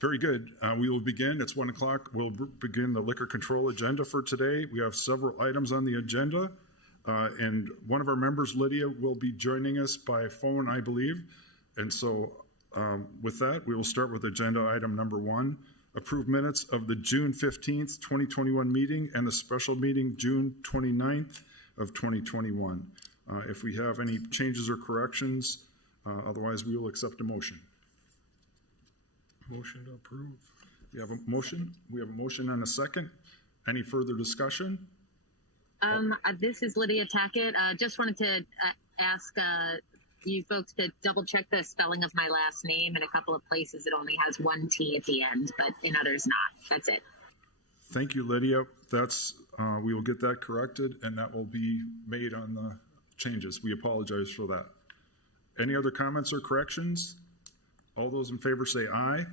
Very good. We will begin. It's 1 o'clock. We'll begin the liquor control agenda for today. We have several items on the agenda, and one of our members, Lydia, will be joining us by phone, I believe. And so with that, we will start with agenda item number 1, approve minutes of the June 15th, 2021 meeting and the special meeting June 29th of 2021. If we have any changes or corrections, otherwise we will accept a motion. Motion to approve. We have a motion. We have a motion and a second. Any further discussion? This is Lydia Tackett. Just wanted to ask you folks to double check the spelling of my last name. In a couple of places, it only has one T at the end, but in others not. That's it. Thank you, Lydia. That's we will get that corrected, and that will be made on the changes. We apologize for that. Any other comments or corrections? All those in favor say aye.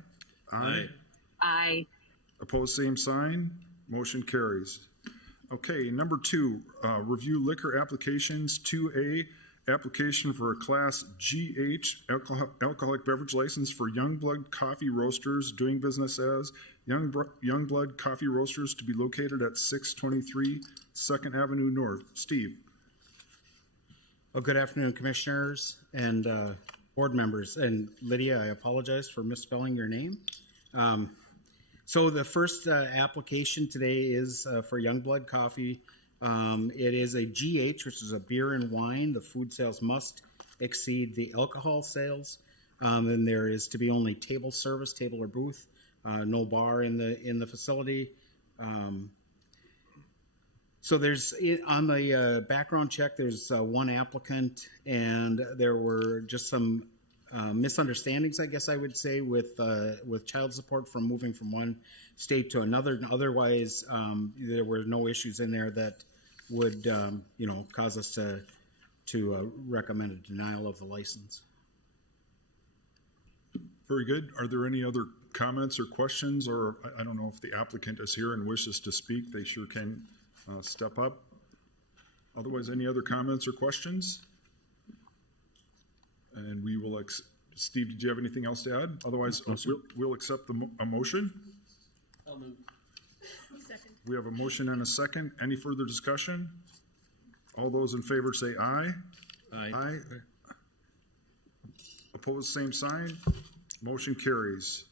Aye. Aye. Opposed, same sign. Motion carries. Okay, number 2, review liquor applications. 2A, application for a Class GH alcoholic beverage license for Youngblood Coffee Roasters doing business as Youngblood Coffee Roasters to be located at 623 2nd Avenue North. Steve. Well, good afternoon, commissioners and board members. And Lydia, I apologize for misspelling your name. So the first application today is for Youngblood Coffee. It is a GH, which is a beer and wine. The food sales must exceed the alcohol sales. And there is to be only table service, table or booth, no bar in the facility. So there's, on the background check, there's one applicant, and there were just some misunderstandings, I guess I would say, with child support from moving from one state to another. And otherwise, there were no issues in there that would, cause us to recommend a denial of the license. Very good. Are there any other comments or questions? Or I don't know if the applicant is here and wishes to speak. They sure can step up. Otherwise, any other comments or questions? And we will, Steve, did you have anything else to add? Otherwise, we'll accept a motion. I'll move. Second. We have a motion and a second. Any further discussion? All those in favor say aye. Aye. Aye. Opposed, same sign. Motion carries.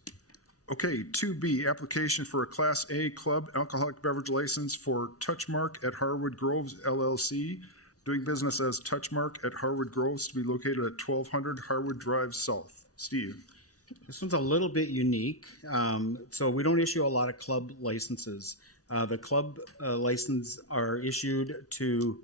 Okay, 2B, application for a Class A Club alcoholic beverage license for Touchmark at Harwood Groves LLC, doing business as Touchmark at Harwood Groves to be located at 1200 Harwood Drive South. Steve. This one's a little bit unique. So we don't issue a lot of club licenses. The club license are issued to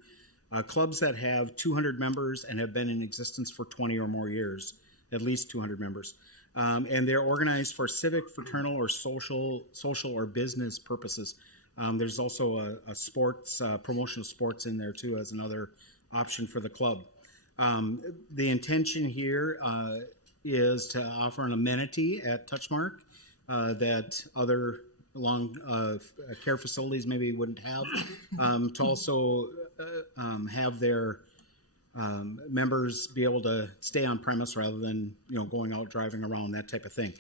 clubs that have 200 members and have been in existence for 20 or more years, at least 200 members. And they're organized for civic, fraternal, or social or business purposes. There's also a sports, promotional sports in there too as another option for the club. The intention here is to offer an amenity at Touchmark that other long care facilities maybe wouldn't have, to also have their members be able to stay on premise rather than going out driving around, that type of thing.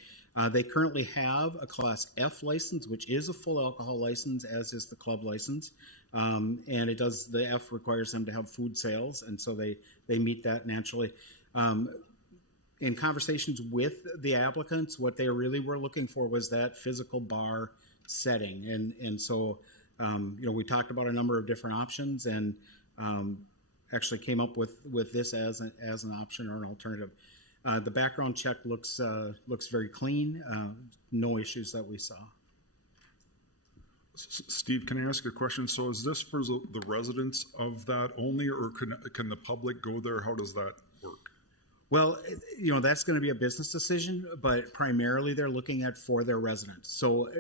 They currently have a Class F license, which is a full alcohol license, as is the club license, and the F requires them to have food sales, and so they meet that naturally. In conversations with the applicants, what they really were looking for was that physical bar setting, and so we talked about a number of different options, and actually came up with this as an option or an alternative. The background check looks very clean. No issues that we saw. Steve, can I ask a question? So is this for the residents of that only, or can the public go there? How does that work? Well, that's going to be a business decision, but primarily they're looking at for their residents. So,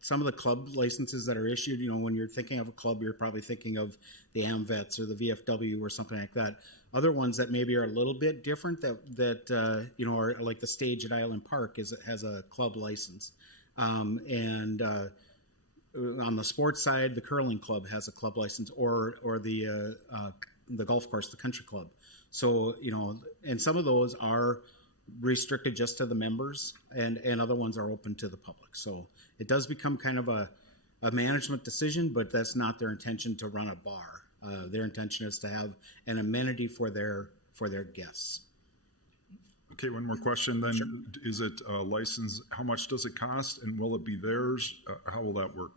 some of the club licenses that are issued, when you're thinking of a club, you're probably thinking of the AMVETS or the VFW or something like that. Other ones that maybe are a little bit different that are like the Stage at Island Park has a club license. And on the sports side, the curling club has a club license, or the golf course, the country club. So, and some of those are restricted just to the members, and other ones are open to the public. So it does become kind of a management decision, but that's not their intention to run a bar. Their intention is to have an amenity for their guests. Okay, one more question then. Sure. Is it a license? How much does it cost, and will it be theirs? How will that work?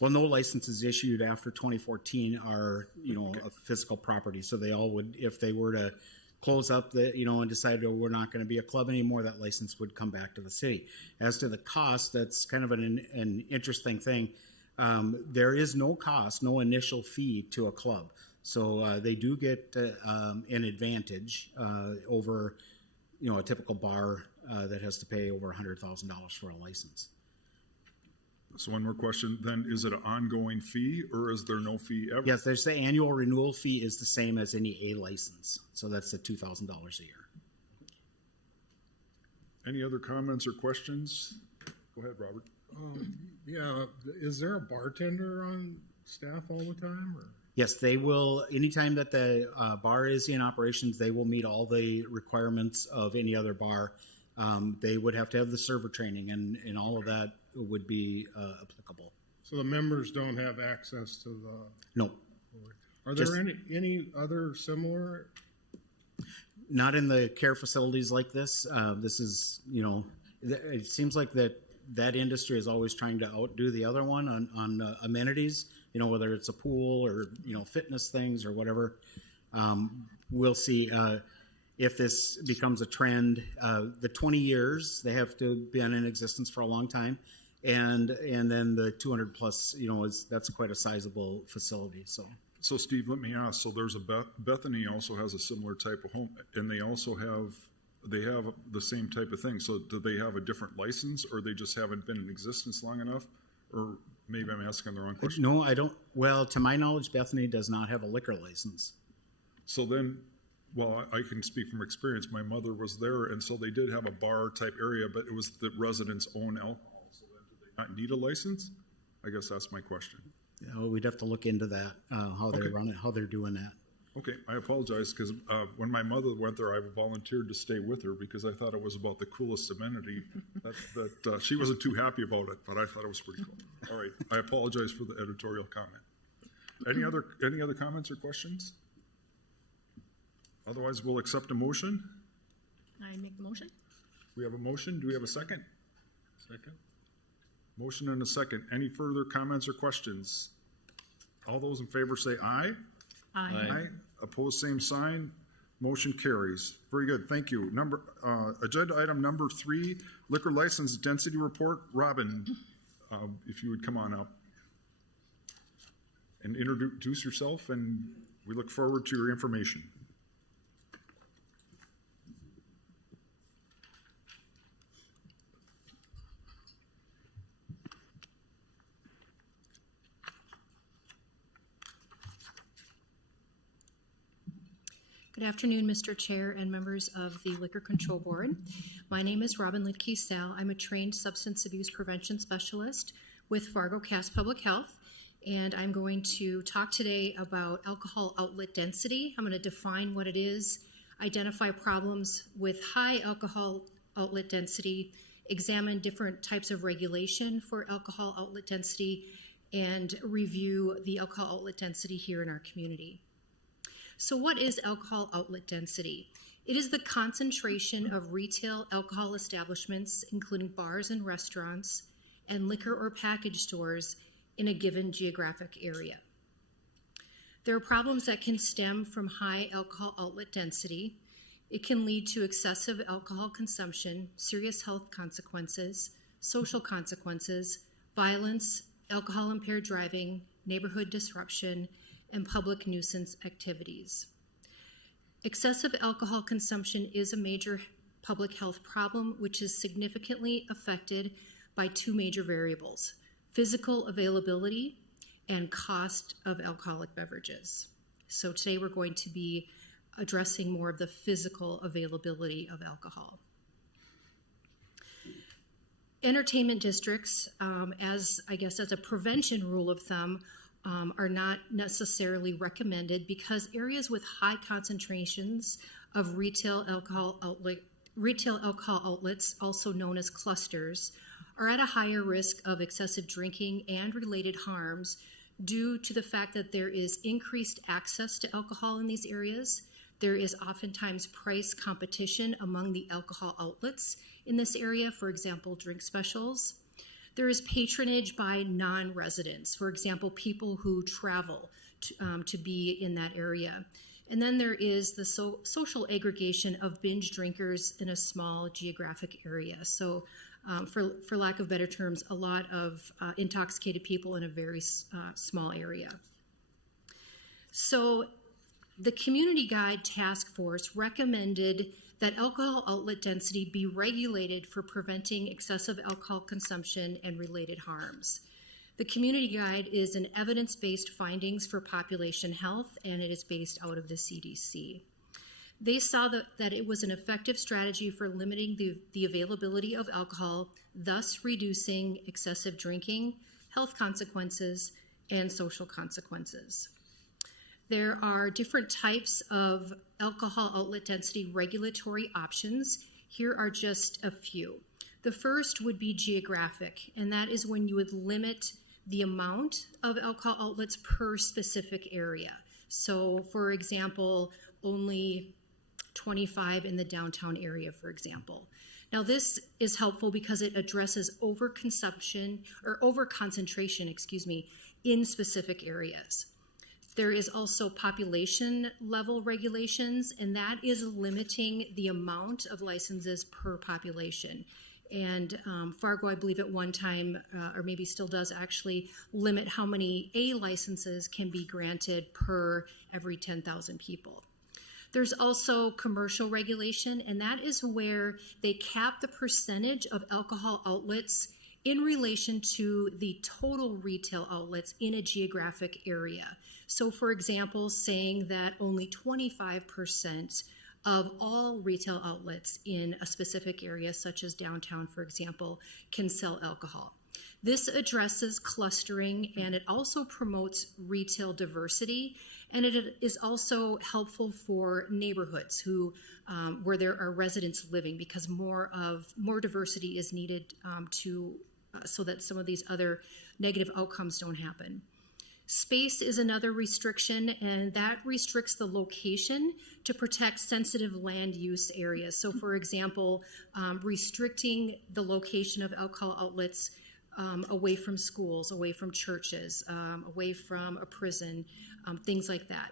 Well, no licenses issued after 2014 are, a physical property. So they all would, if they were to close up and decide, oh, we're not going to be a club anymore, that license would come back to the city. As to the cost, that's kind of an interesting thing. There is no cost, no initial fee to a club. So they do get an advantage over, a typical bar that has to pay over $100,000 for a license. So one more question then, is it an ongoing fee or is there no fee ever? Yes, there's the annual renewal fee is the same as any A license. So that's the $2,000 a year. Any other comments or questions? Go ahead, Robert. Yeah, is there a bartender on staff all the time? Or? Yes, they will. Anytime that the bar is in operations, they will meet all the requirements of any other bar. They would have to have the server training, and all of that would be applicable. So the members don't have access to the... No. Are there any other similar? Not in the care facilities like this. This is, it seems like that industry is always trying to outdo the other one on amenities, whether it's a pool or, fitness things or whatever. We'll see if this becomes a trend. The 20 years, they have to be in existence for a long time. And then the 200 plus, that's quite a sizable facility. So Steve, let me ask. So there's a Bethany also has a similar type of home, and they also have the same type of thing. So do they have a different license, or they just haven't been in existence long enough? Or maybe I'm asking the wrong question. No, I don't. Well, to my knowledge, Bethany does not have a liquor license. So then, well, I can speak from experience. My mother was there, and so they did have a bar type area, but it was the residents' own alcohol. So then do they not need a license? I guess that's my question. We'd have to look into that, how they run it, how they're doing that. Okay, I apologize because when my mother went there, I volunteered to stay with her because I thought it was about the coolest amenity. that she wasn't too happy about it, but I thought it was pretty cool. All right, I apologize for the editorial comment. Any other comments or questions? Otherwise, we'll accept a motion. I make the motion. We have a motion. Do we have a second? Second. Motion and a second. Any further comments or questions? All those in favor say aye. Aye. Aye. Opposed, same sign. Motion carries. Very good. Thank you. Agenda item number 3, liquor license density report. Robin, if you would come on up and introduce yourself, and we look forward to your information. Good afternoon, Mr. Chair and members of the Liquor Control Board. My name is Robin Lidke-Sal. I'm a trained substance abuse prevention specialist with Fargo Cass Public Health, and I'm going to talk today about alcohol outlet density. I'm going to define what it is, identify problems with high alcohol outlet density, examine different types of regulation for alcohol outlet density, and review the alcohol outlet density here in our community. So what is alcohol outlet density? It is the concentration of retail alcohol establishments, including bars and restaurants, and liquor or package stores in a given geographic area. There are problems that can stem from high alcohol outlet density. It can lead to excessive alcohol consumption, serious health consequences, social consequences, violence, alcohol-impaired driving, neighborhood disruption, and public nuisance activities. Excessive alcohol consumption is a major public health problem, which is significantly affected by 2 major variables: physical availability and cost of alcoholic beverages. So today we're going to be addressing more of the physical availability of alcohol. Entertainment districts, as a prevention rule of thumb, are not necessarily recommended because areas with high concentrations of retail alcohol outlet retail alcohol outlets, also known as clusters, are at a higher risk of excessive drinking and related harms due to the fact that there is increased access to alcohol in these areas. There is oftentimes price competition among the alcohol outlets in this area, for example, drink specials. There is patronage by non-residents, for example, people who travel to be in that area. And then there is the social aggregation of binge drinkers in a small geographic area. So for lack of better terms, a lot of intoxicated people in a very small area. So the Community Guide Task Force recommended that alcohol outlet density be regulated for preventing excessive alcohol consumption and related harms. The Community Guide is an evidence-based findings for population health, and it is based out of the CDC. They saw that it was an effective strategy for limiting the availability of alcohol, thus reducing excessive drinking, health consequences, and social consequences. There are different types of alcohol outlet density regulatory options. Here are just a few. The first would be geographic, and that is when you would limit the amount of alcohol outlets per specific area. So, for example, only 25 in the downtown area, for example. Now, this is helpful because it addresses overconsumption or overconcentration, in specific areas. There is also population level regulations, and that is limiting the amount of licenses per population. And Fargo, I believe at one time, or maybe still does actually, limit how many A licenses can be granted per every 10,000 people. There's also commercial regulation, and that is where they cap the percentage of alcohol outlets in relation to the total retail outlets in a geographic area. So, for example, saying that only 25% of all retail outlets in a specific area, such as downtown, for example, can sell alcohol. This addresses clustering, and it also promotes retail diversity, and it is also helpful for neighborhoods where there are residents living, because more diversity is needed so that some of these other negative outcomes don't happen. Space is another restriction, and that restricts the location to protect sensitive land use areas. So, for example, restricting the location of alcohol outlets away from schools, away from churches, away from a prison, things like that.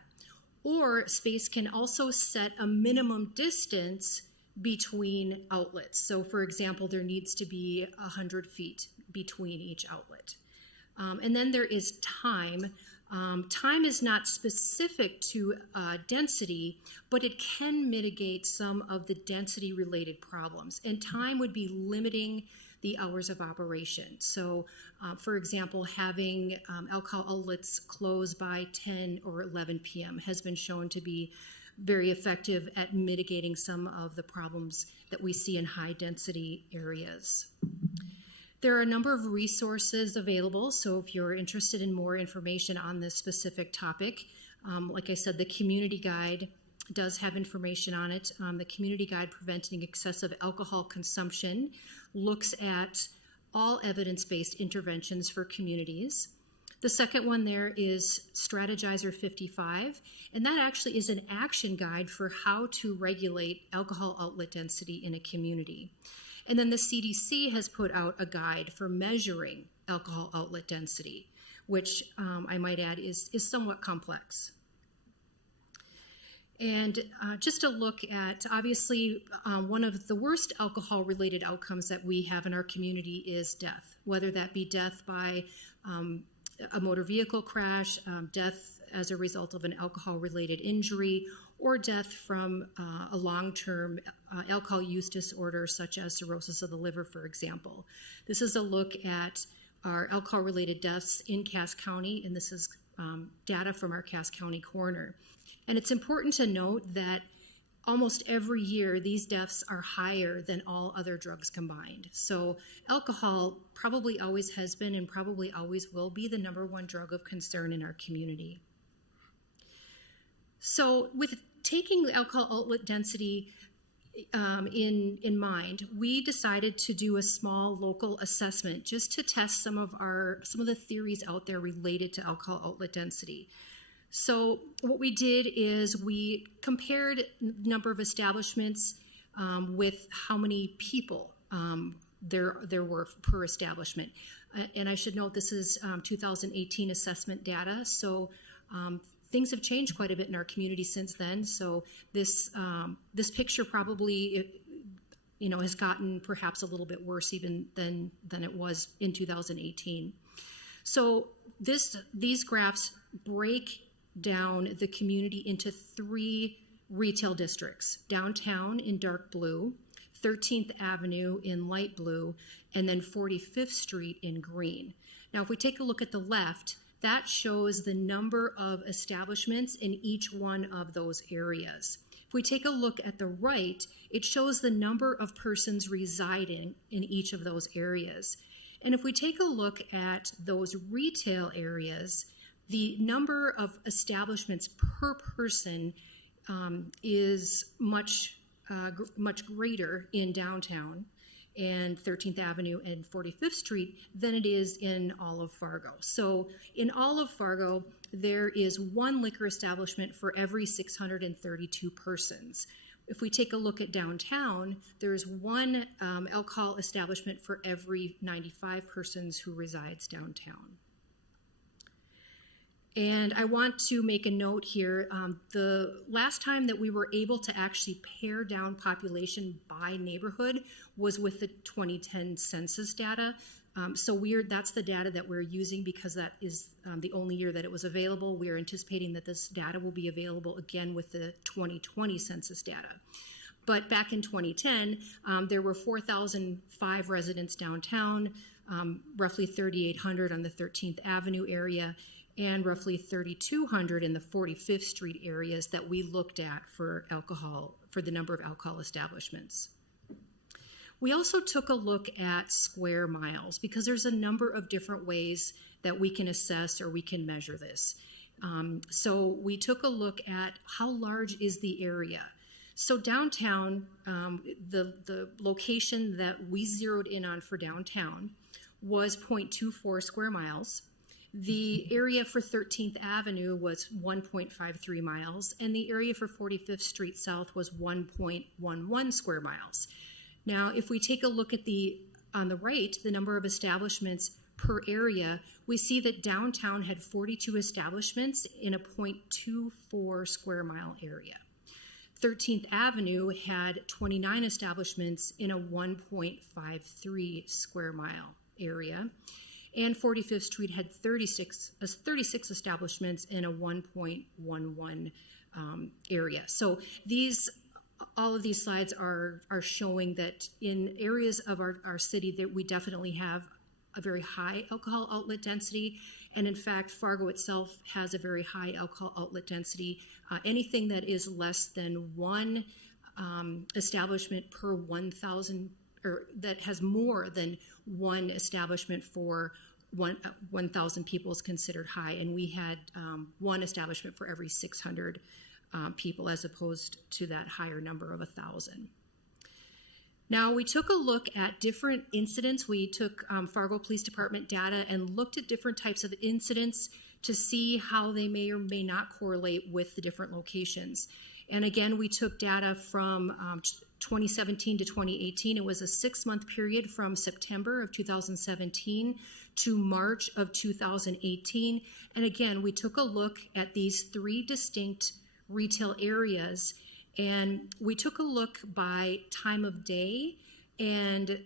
Or space can also set a minimum distance between outlets. So, for example, there needs to be 100 feet between each outlet. And then there is time. Time is not specific to density, but it can mitigate some of the density-related problems. And time would be limiting the hours of operation. So, for example, having alcohol outlets close by 10 or 11 p.m. has been shown to be very effective at mitigating some of the problems that we see in high-density areas. There are a number of resources available, so if you're interested in more information on this specific topic, like I said, the Community Guide does have information on it. The Community Guide Preventing Excessive Alcohol Consumption looks at all evidence-based interventions for communities. The second one there is Strategizer 55, and that actually is an action guide for how to regulate alcohol outlet density in a community. And then the CDC has put out a guide for measuring alcohol outlet density, which I might add is somewhat complex. And just a look at, obviously, one of the worst alcohol-related outcomes that we have in our community is death, whether that be death by a motor vehicle crash, death as a result of an alcohol-related injury, or death from a long-term alcohol use disorder such as cirrhosis of the liver, for example. This is a look at our alcohol-related deaths in Cass County, and this is data from our Cass County coroner. And it's important to note that almost every year these deaths are higher than all other drugs combined. So alcohol probably always has been and probably always will be the #1 drug of concern in our community. So with taking the alcohol outlet density in mind, we decided to do a small local assessment just to test some of the theories out there related to alcohol outlet density. So what we did is we compared number of establishments with how many people there were per establishment. And I should note this is 2018 assessment data, so things have changed quite a bit in our community since then. So this picture probably has gotten perhaps a little bit worse even than it was in 2018. So these graphs break down the community into 3 retail districts: downtown in dark blue, 13th Avenue in light blue, and then 45th Street in green. Now, if we take a look at the left, that shows the number of establishments in each one of those areas. If we take a look at the right, it shows the number of persons residing in each of those areas. And if we take a look at those retail areas, the number of establishments per person is much greater in downtown and 13th Avenue and 45th Street than it is in all of Fargo. So in all of Fargo, there is 1 liquor establishment for every 632 persons. If we take a look at downtown, there's 1 alcohol establishment for every 95 persons who resides downtown. And I want to make a note here. The last time that we were able to actually pare down population by neighborhood was with the 2010 census data. So that's the data that we're using because that is the only year that it was available. We're anticipating that this data will be available again with the 2020 census data. But back in 2010, there were 4,005 residents downtown, roughly 3,800 on the 13th Avenue area, and roughly 3,200 in the 45th Street areas that we looked at for the number of alcohol establishments. We also took a look at square miles because there's a number of different ways that we can assess or we can measure this. So we took a look at how large is the area. So downtown, the location that we zeroed in on for downtown was 0.24 square miles. The area for 13th Avenue was 1.53 miles, and the area for 45th Street South was 1.11 square miles. Now, if we take a look at on the right, the number of establishments per area, we see that downtown had 42 establishments in a 0.24 square mile area. 13th Avenue had 29 establishments in a 1.53 square mile area. And 45th Street had 36 establishments in a 1.11 area. So all of these slides are showing that in areas of our city that we definitely have a very high alcohol outlet density. And in fact, Fargo itself has a very high alcohol outlet density. Anything that is less than 1 establishment per 1,000, or that has more than 1 establishment for 1,000 people is considered high, and we had 1 establishment for every 600 people as opposed to that higher number of 1,000. Now, we took a look at different incidents. We took Fargo Police Department data and looked at different types of incidents to see how they may or may not correlate with the different locations. And again, we took data from 2017 to 2018. It was a 6-month period from September of 2017 to March of 2018. And again, we took a look at these 3 distinct retail areas, and we took a look by time of day and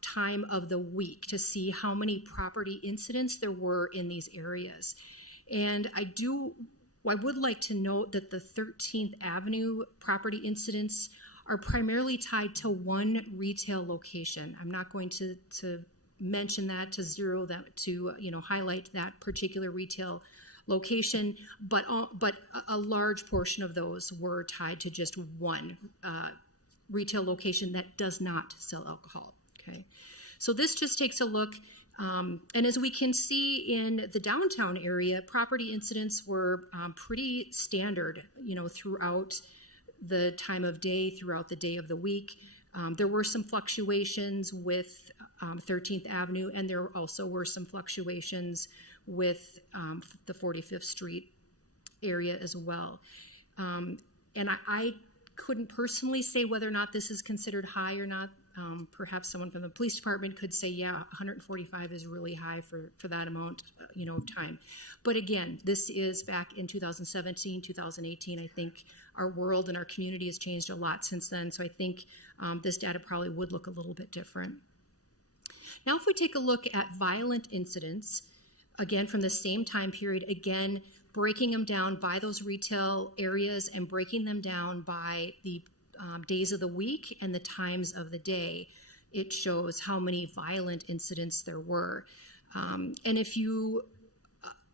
time of the week to see how many property incidents there were in these areas. And I would like to note that the 13th Avenue property incidents are primarily tied to 1 retail location. I'm not going to mention that, to zero that, to highlight that particular retail location, but a large portion of those were tied to just 1 retail location that does not sell alcohol. Okay, so this just takes a look. And as we can see in the downtown area, property incidents were pretty standard, throughout the time of day throughout the day of the week. There were some fluctuations with 13th Avenue, and there also were some fluctuations with the 45th Street area as well. And I couldn't personally say whether or not this is considered high or not. Perhaps someone from the police department could say, yeah, 145 is really high for that amount, of time. But again, this is back in 2017, 2018. I think our world and our community has changed a lot since then. So I think this data probably would look a little bit different. Now, if we take a look at violent incidents, again, from the same time period, again, breaking them down by those retail areas and breaking them down by the days of the week and the times of the day, it shows how many violent incidents there were. And if you,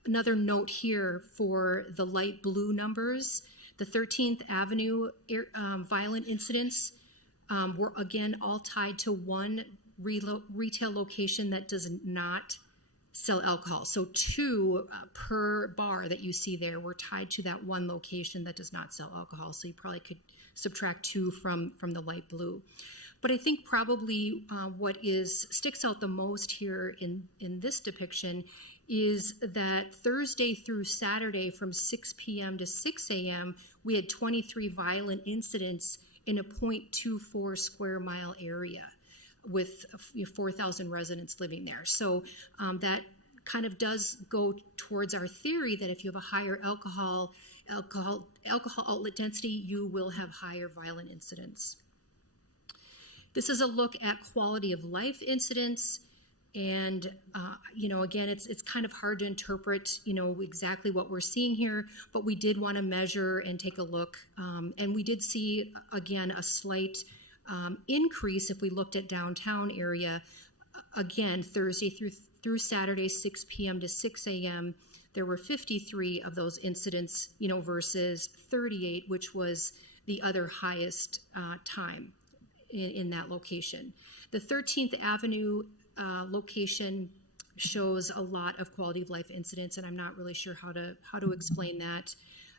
another note here for the light blue numbers, the 13th Avenue violent incidents were again all tied to one retail location that does not sell alcohol. So 2 per bar that you see there were tied to that one location that does not sell alcohol. So you probably could subtract 2 from the light blue. But I think probably what sticks out the most here in this depiction is that Thursday through Saturday from 6 p.m. to 6 a.m., we had 23 violent incidents in a 0.24 square mile area with 4,000 residents living there. So that kind of does go towards our theory that if you have a higher alcohol outlet density, you will have higher violent incidents. This is a look at quality of life incidents. And, again, it's kind of hard to interpret, exactly what we're seeing here, but we did want to measure and take a look. And we did see, again, a slight increase if we looked at downtown area. Again, Thursday through Saturday, 6 p.m. to 6 a.m., there were 53 of those incidents, versus 38, which was the other highest time in that location. The 13th Avenue location shows a lot of quality of life incidents, and I'm not really sure how to explain that.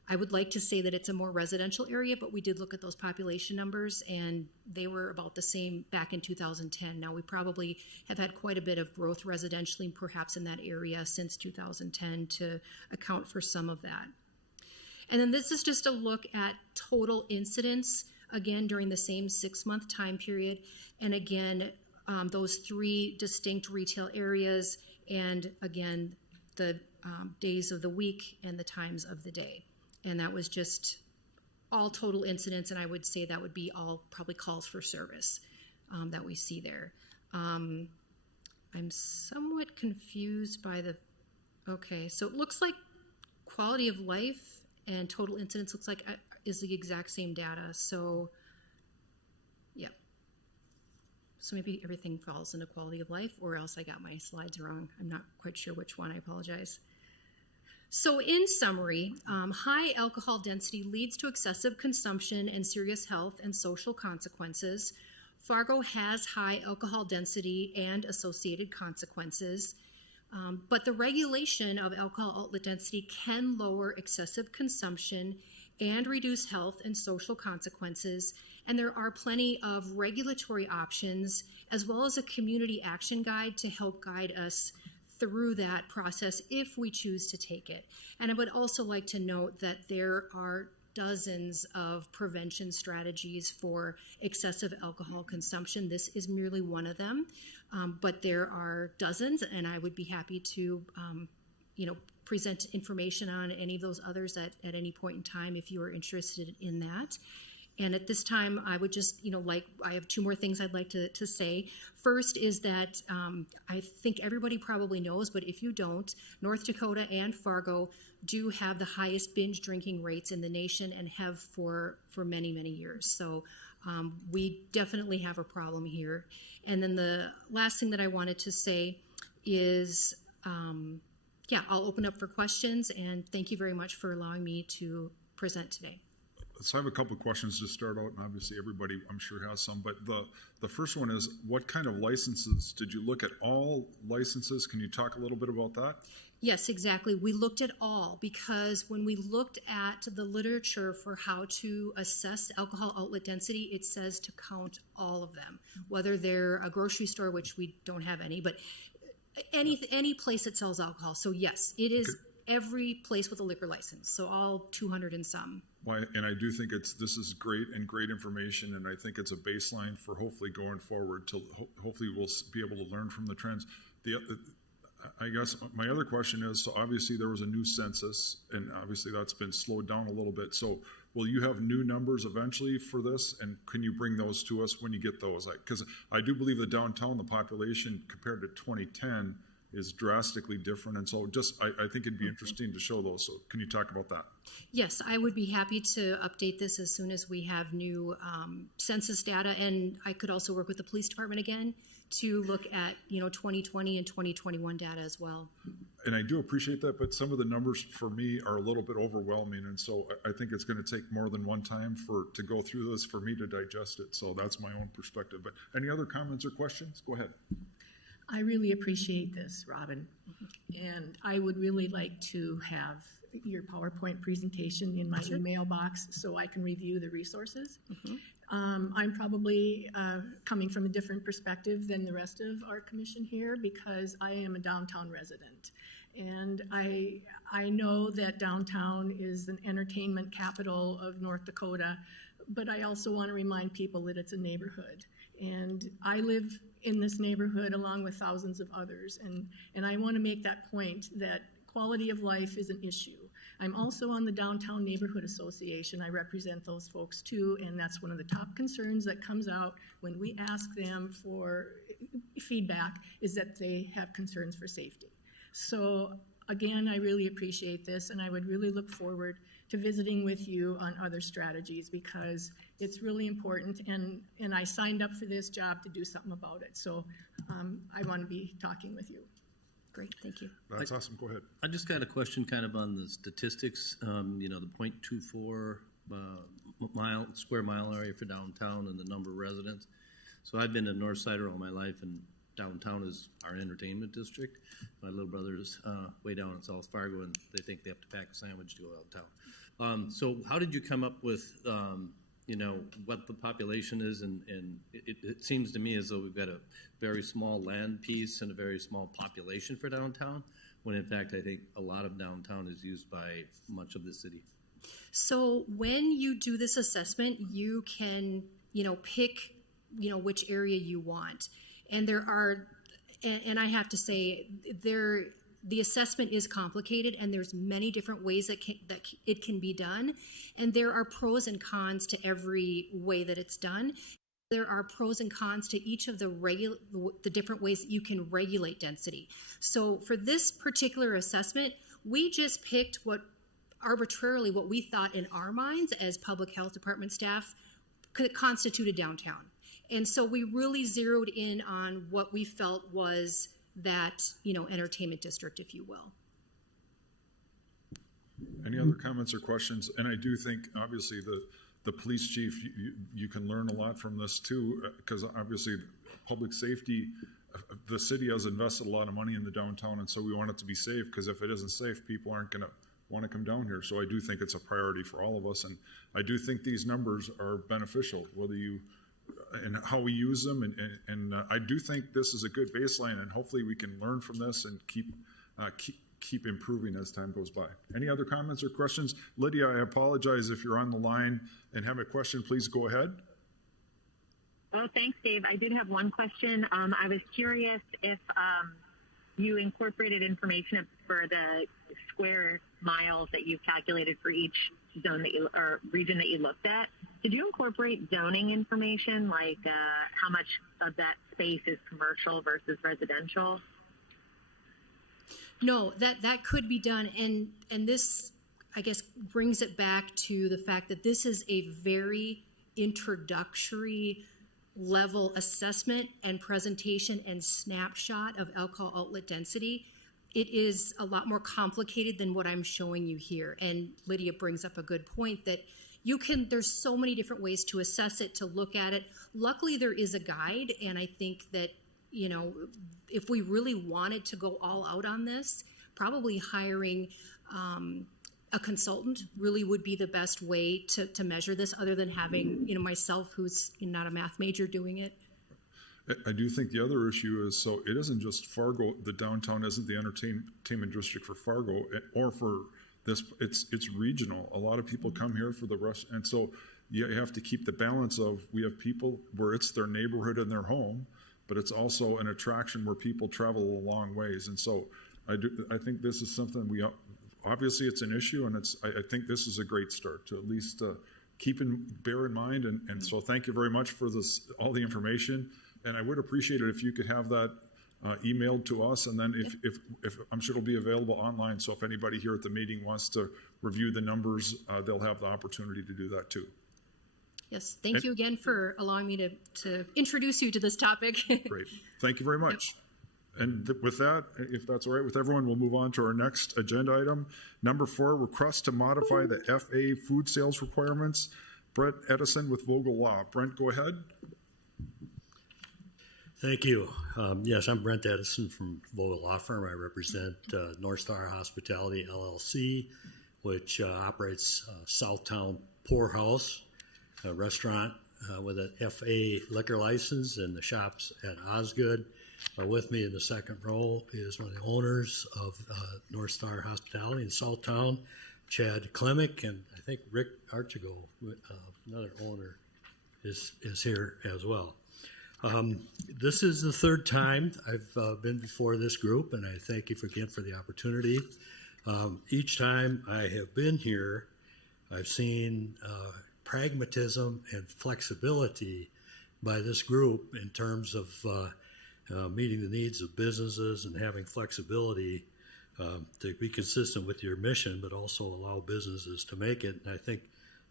I would like to say that it's a more residential area, but we did look at those population numbers, and they were about the same back in 2010. Now, we probably have had quite a bit of growth residentially, perhaps in that area since 2010 to account for some of that. And then this is just a look at total incidents, again, during the same 6-month time period. And again, those 3 distinct retail areas, and again, the days of the week and the times of the day. And that was just all total incidents, and I would say that would be all probably calls for service that we see there. I'm somewhat confused by okay, so it looks like quality of life and total incidents looks like is the exact same data. So, yeah. So maybe everything falls into quality of life, or else I got my slides wrong. I'm not quite sure which one, I apologize. So in summary, high alcohol density leads to excessive consumption and serious health and social consequences. Fargo has high alcohol density and associated consequences, but the regulation of alcohol outlet density can lower excessive consumption and reduce health and social consequences, and there are plenty of regulatory options as well as a community action guide to help guide us through that process if we choose to take it. And I would also like to note that there are dozens of prevention strategies for excessive alcohol consumption. This is merely one of them, but there are dozens, and I would be happy to present information on any of those others at any point in time if you are interested in that. And at this time, I would just, I have 2 more things I'd like to say. First is that I think everybody probably knows, but if you don't, North Dakota and Fargo do have the highest binge drinking rates in the nation and have for many, many years. So we definitely have a problem here. And then the last thing that I wanted to say is, I'll open up for questions, and thank you very much for allowing me to present today. So I have a couple of questions to start out, and obviously everybody, I'm sure, has some. But the first one is, what kind of licenses? Did you look at all licenses? Can you talk a little bit about that? Yes, exactly. We looked at all because when we looked at the literature for how to assess alcohol outlet density, it says to count all of them, whether they're a grocery store, which we don't have any, but any place that sells alcohol. So yes, it is every place with a liquor license. So all 200 and some. Why, and I do think this is great and great information, and I think it's a baseline for hopefully going forward to hopefully we'll be able to learn from the trends. I guess my other question is, so obviously there was a new census, and obviously that's been slowed down a little bit. So will you have new numbers eventually for this, and can you bring those to us when you get those? Because I do believe that downtown, the population compared to 2010 is drastically different, and so I think it'd be interesting to show those. So can you talk about that? Yes, I would be happy to update this as soon as we have new census data, and I could also work with the police department again to look at 2020 and 2021 data as well. And I do appreciate that, but some of the numbers for me are a little bit overwhelming, and so I think it's going to take more than one time to go through this for me to digest it. So that's my own perspective. But any other comments or questions? Go ahead. I really appreciate this, Robin, and I would really like to have your PowerPoint presentation in my email box so I can review the resources. I'm probably coming from a different perspective than the rest of our commission here because I am a downtown resident. And I know that downtown is an entertainment capital of North Dakota, but I also want to remind people that it's a neighborhood. And I live in this neighborhood along with thousands of others. And I want to make that point that quality of life is an issue. I'm also on the Downtown Neighborhood Association. I represent those folks too, and that's one of the top concerns that comes out when we ask them for feedback is that they have concerns for safety. So again, I really appreciate this, and I would really look forward to visiting with you on other strategies because it's really important, and I signed up for this job to do something about it. So I want to be talking with you. Great, thank you. That's awesome. Go ahead. I just got a question kind of on the statistics, the 0.24 square mile area for downtown and the number of residents. So I've been a North Sider all my life, and downtown is our entertainment district. My little brother's way down in South Fargo, and they think they have to pack a sandwich to go downtown. So how did you come up with, what the population is? And it seems to me as though we've got a very small land piece and a very small population for downtown, when in fact I think a lot of downtown is used by much of the city. So when you do this assessment, you can, pick, which area you want. And there are, and I have to say, the assessment is complicated, and there's many different ways that it can be done. And there are pros and cons to every way that it's done. There are pros and cons to each of the different ways that you can regulate density. So for this particular assessment, we just picked arbitrarily what we thought in our minds as public health department staff constituted downtown. And so we really zeroed in on what we felt was that, entertainment district, if you will. Any other comments or questions? And I do think, obviously, the police chief, you can learn a lot from this too, because obviously public safety, the city has invested a lot of money in the downtown, and so we want it to be safe, because if it isn't safe, people aren't going to want to come down here. So I do think it's a priority for all of us, and I do think these numbers are beneficial, whether you and how we use them, and I do think this is a good baseline, and hopefully we can learn from this and keep improving as time goes by. Any other comments or questions? Lydia, I apologize if you're on the line and have a question. Please go ahead. Oh, thanks, Dave. I did have one question. I was curious if you incorporated information for the square miles that you've calculated for each zone or region that you looked at. Did you incorporate zoning information, like how much of that space is commercial versus residential? No, that could be done, and this, I guess, brings it back to the fact that this is a very introductory level assessment and presentation and snapshot of alcohol outlet density. It is a lot more complicated than what I'm showing you here, and Lydia brings up a good point that there's so many different ways to assess it, to look at it. Luckily, there is a guide, and I think that, if we really wanted to go all out on this, probably hiring a consultant really would be the best way to measure this, other than having, myself, who's not a math major, doing it. I do think the other issue is, so it isn't just Fargo, the downtown isn't the entertainment district for Fargo or for this, it's regional. A lot of people come here for the rest, and so you have to keep the balance of, we have people where it's their neighborhood and their home, but it's also an attraction where people travel a long ways. And so I think this is something obviously it's an issue, and I think this is a great start to at least bear in mind. And so thank you very much for this, all the information. And I would appreciate it if you could have that emailed to us, and then if I'm sure it'll be available online. So if anybody here at the meeting wants to review the numbers, they'll have the opportunity to do that too. Yes, thank you again for allowing me to introduce you to this topic. Great, thank you very much. And with that, if that's all right with everyone, we'll move on to our next agenda item. Number 4, request to modify the FA food sales requirements. Brent Edison with Vogel Law. Brent, go ahead. Thank you. Yes, I'm Brent Edison from Vogel Law Firm. I represent North Star Hospitality, LLC, which operates Southtown Poorhouse, a restaurant with an FA liquor license, and the shops at Osgood. With me in the second row is one of the owners of North Star Hospitality in Southtown, Chad Klemick, and I think Rick Archigo, another owner, is here as well. This is the third time I've been before this group, and I thank you again for the opportunity. Each time I have been here, I've seen pragmatism and flexibility by this group in terms of meeting the needs of businesses and having flexibility to be consistent with your mission, but also allow businesses to make it. And I think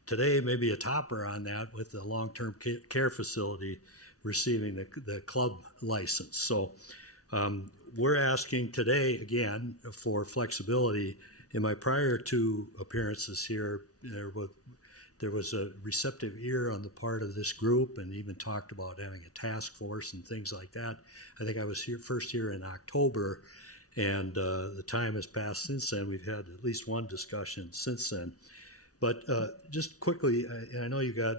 today may be a topper on that with the long-term care facility receiving the club license. So we're asking today, again, for flexibility. In my prior 2 appearances here, there was a receptive ear on the part of this group, and even talked about having a task force and things like that. I think I was first here in October, and the time has passed since then. We've had at least one discussion since then. But just quickly, I know you got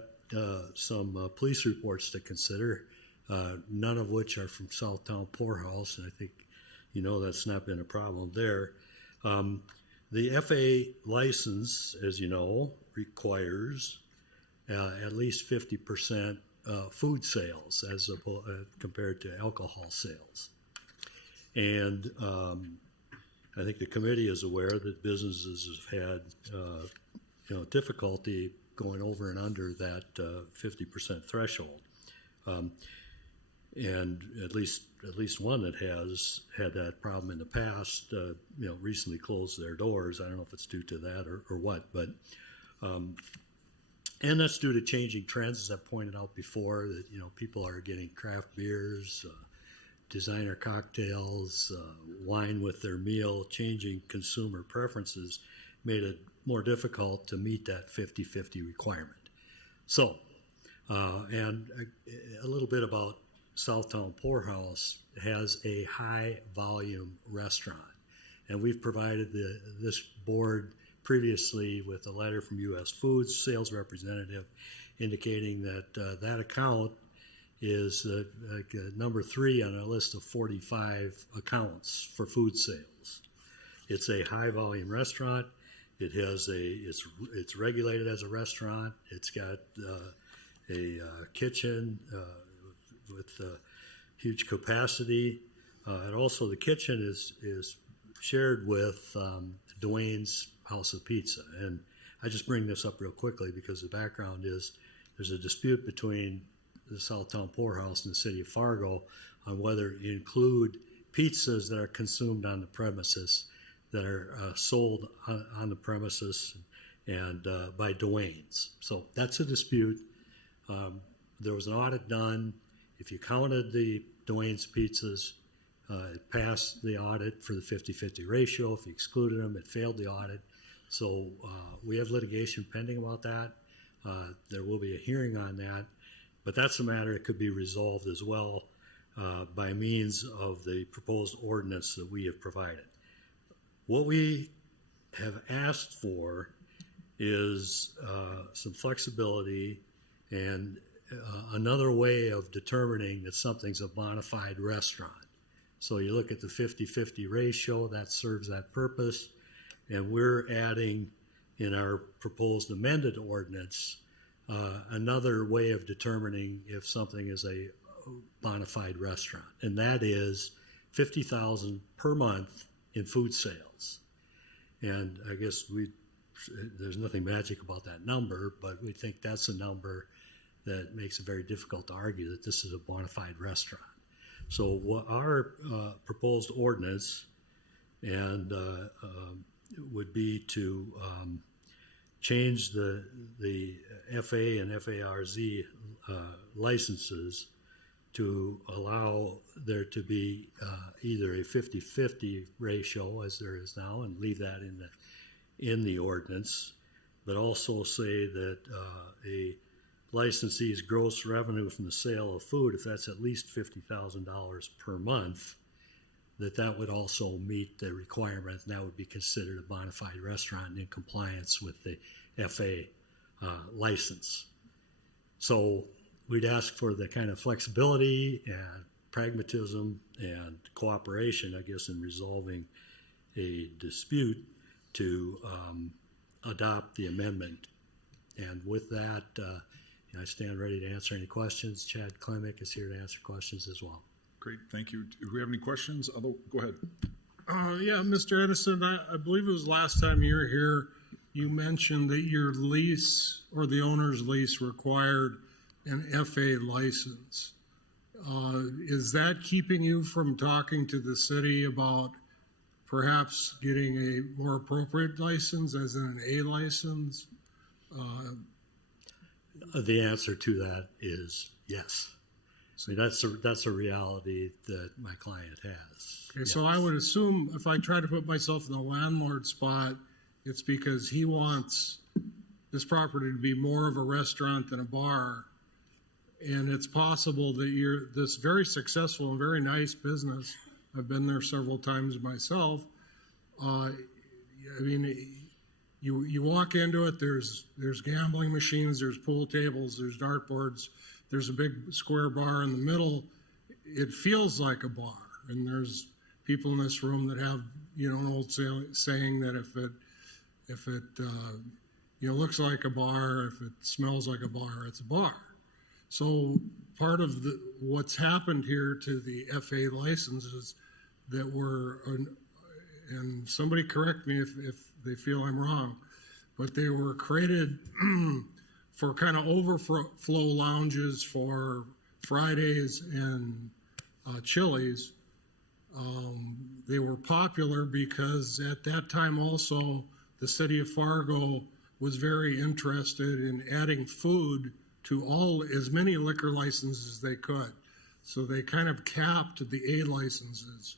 some police reports to consider, none of which are from Southtown Poorhouse, and I think that's not been a problem there. The FA license, as you know, requires at least 50% food sales as compared to alcohol sales. And I think the committee is aware that businesses have had difficulty going over and under that 50% threshold. And at least one that has had that problem in the past, recently closed their doors. I don't know if it's due to that or what, but and that's due to changing trends, as I pointed out before, that people are getting craft beers, designer cocktails, wine with their meal. Changing consumer preferences made it more difficult to meet that 50-50 requirement. So, and a little bit about Southtown Poorhouse has a high volume restaurant, and we've provided this board previously with a letter from U.S. Foods sales representative indicating that that account is number 3 on a list of 45 accounts for food sales. It's a high volume restaurant. It has it's regulated as a restaurant. It's got a kitchen with huge capacity, and also the kitchen is shared with Dwayne's House of Pizza. And I just bring this up real quickly because the background is there's a dispute between the Southtown Poorhouse and the city of Fargo on whether you include pizzas that are consumed on the premises, that are sold on the premises and by Dwayne's. So that's a dispute. There was an audit done. If you counted the Dwayne's pizzas, it passed the audit for the 50-50 ratio. If you excluded them, it failed the audit. So we have litigation pending about that. There will be a hearing on that, but that's a matter that could be resolved as well by means of the proposed ordinance that we have provided. What we have asked for is some flexibility and another way of determining that something's a bona fide restaurant. So you look at the 50-50 ratio, that serves that purpose, and we're adding in our proposed amended ordinance another way of determining if something is a bona fide restaurant, and that is $50,000 per month in food sales. And I guess there's nothing magic about that number, but we think that's a number that makes it very difficult to argue that this is a bona fide restaurant. So what our proposed ordinance and would be to change the FA and FARZ licenses to allow there to be either a 50-50 ratio as there is now, and leave that in the ordinance, but also say that a licensee's gross revenue from the sale of food, if that's at least $50,000 per month, that would also meet the requirement, and that would be considered a bona fide restaurant in compliance with the FA license. So we'd ask for the kind of flexibility and pragmatism and cooperation, I guess, in resolving a dispute to adopt the amendment. And with that, I stand ready to answer any questions. Chad Klemick is here to answer questions as well. Great, thank you. Do we have any questions? Go ahead. Yeah, Mr. Edison, I believe it was last time you were here, you mentioned that your lease or the owner's lease required an FA license. Is that keeping you from talking to the city about perhaps getting a more appropriate license, as in an A license? The answer to that is yes. I mean, that's a reality that my client has. Okay, yes. so I would assume if I try to put myself in the landlord spot, it's because he wants this property to be more of a restaurant than a bar. And it's possible that you're this very successful and very nice business. I've been there several times myself. I mean, you walk into it, there's gambling machines, there's pool tables, there's dartboards, there's a big square bar in the middle. It feels like a bar, and there's people in this room that have, an old saying that if it looks like a bar, if it smells like a bar, it's a bar. So part of what's happened here to the FA licenses that and somebody correct me if they feel I'm wrong, but they were created for kind of overflow lounges for Fridays and Chili's. They were popular because at that time also the city of Fargo was very interested in adding food to as many liquor licenses as they could. So they kind of capped the A licenses.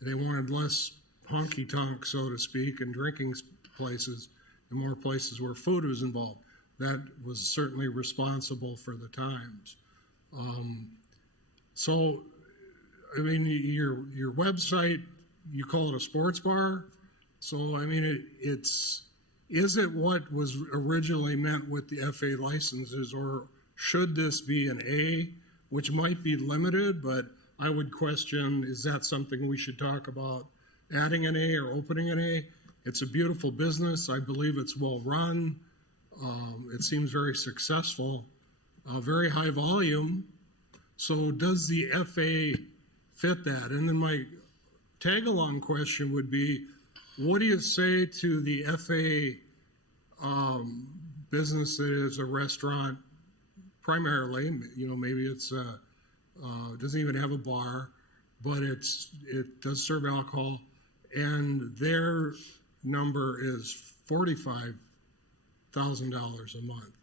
They wanted less honky-tonk, so to speak, and drinking places, and more places where food was involved. That was certainly responsible for the times. So, I mean, your website, you call it a sports bar. So, I mean, is it what was originally meant with the FA licenses, or should this be an A, which might be limited, but I would question, is that something we should talk about, adding an A or opening an A? It's a beautiful business. I believe it's well run. It seems very successful, very high volume. So does the FA fit that? And then my tag-along question would be, what do you say to the FA business that is a restaurant primarily? Maybe it's doesn't even have a bar, but it does serve alcohol, and their number is $45,000 a month.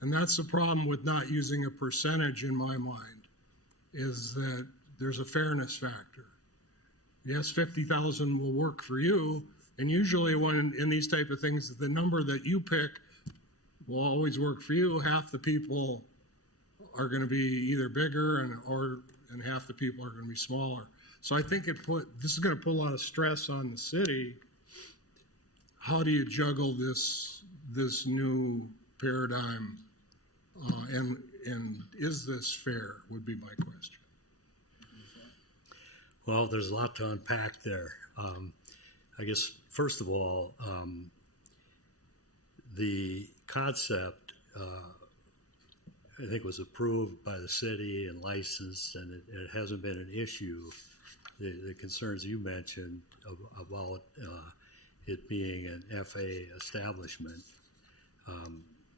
And that's the problem with not using a percentage in my mind, is that there's a fairness factor. Yes, 50,000 will work for you, and usually when in these type of things, the number that you pick will always work for you. Half the people are going to be either bigger and half the people are going to be smaller. So I think this is going to put a lot of stress on the city how do you juggle this new paradigm, and is this fair? Would be my question. Well, there's a lot to unpack there. I guess, first of all, the concept, I think, was approved by the city and licensed, and it hasn't been an issue. The concerns you mentioned about it being an FA establishment,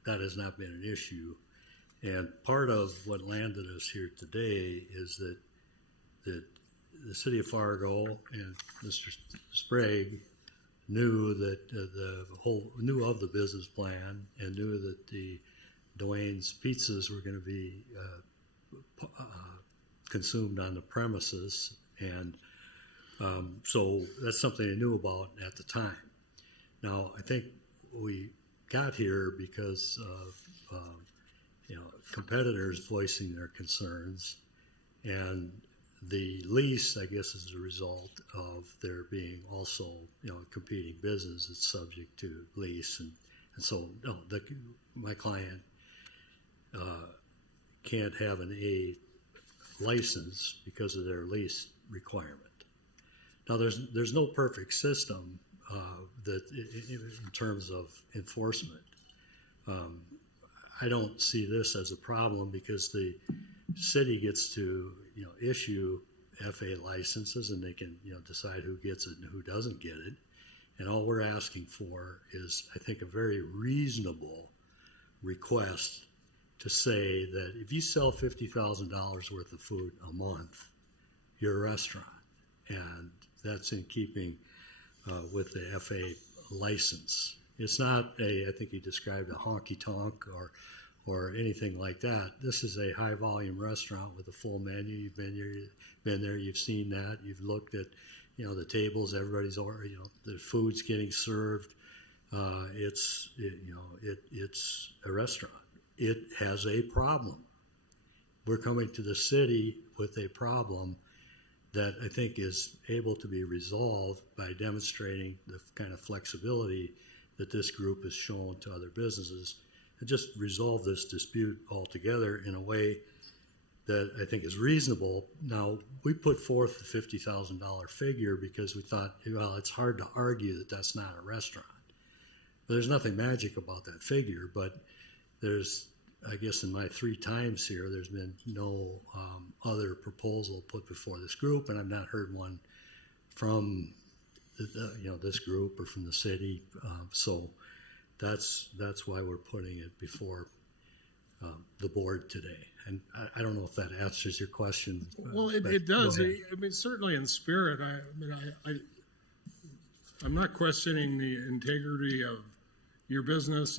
that has not been an issue. And part of what landed us here today is that the city of Fargo and Mr. Sprague knew that knew of the business plan and knew that the Dwayne's pizzas were going to be consumed on the premises, and so that's something they knew about at the time. Now, I think we got here because of competitors voicing their concerns, and the lease, I guess, is a result of there being also competing business that's subject to lease, and so no, my client can't have an A license because of their lease requirement. Now, there's no perfect system that in terms of enforcement. I don't see this as a problem because the city gets to issue FA licenses, and they can decide who gets it and who doesn't get it. And all we're asking for is, I think, a very reasonable request to say that if you sell $50,000 worth of food a month, you're a restaurant, and that's in keeping with the FA license. It's not I think you described a honky-tonk or anything like that. This is a high-volume restaurant with a full menu. You've been there, you've seen that. You've looked at, the tables, everybody's ordering, the food's getting served. It's a restaurant. It has a problem. We're coming to the city with a problem that I think is able to be resolved by demonstrating the kind of flexibility that this group has shown to other businesses, and just resolve this dispute altogether in a way that I think is reasonable. Now, we put forth the $50,000 figure because we thought, well, it's hard to argue that that's not a restaurant. But there's nothing magic about that figure, but there's, I guess in my 3 times here, there's been no other proposal put before this group, and I've not heard one from this group or from the city. So that's why we're putting it before the board today. And I don't know if that answers your question. Well, it does. I mean, certainly in spirit. I'm not questioning the integrity of your business.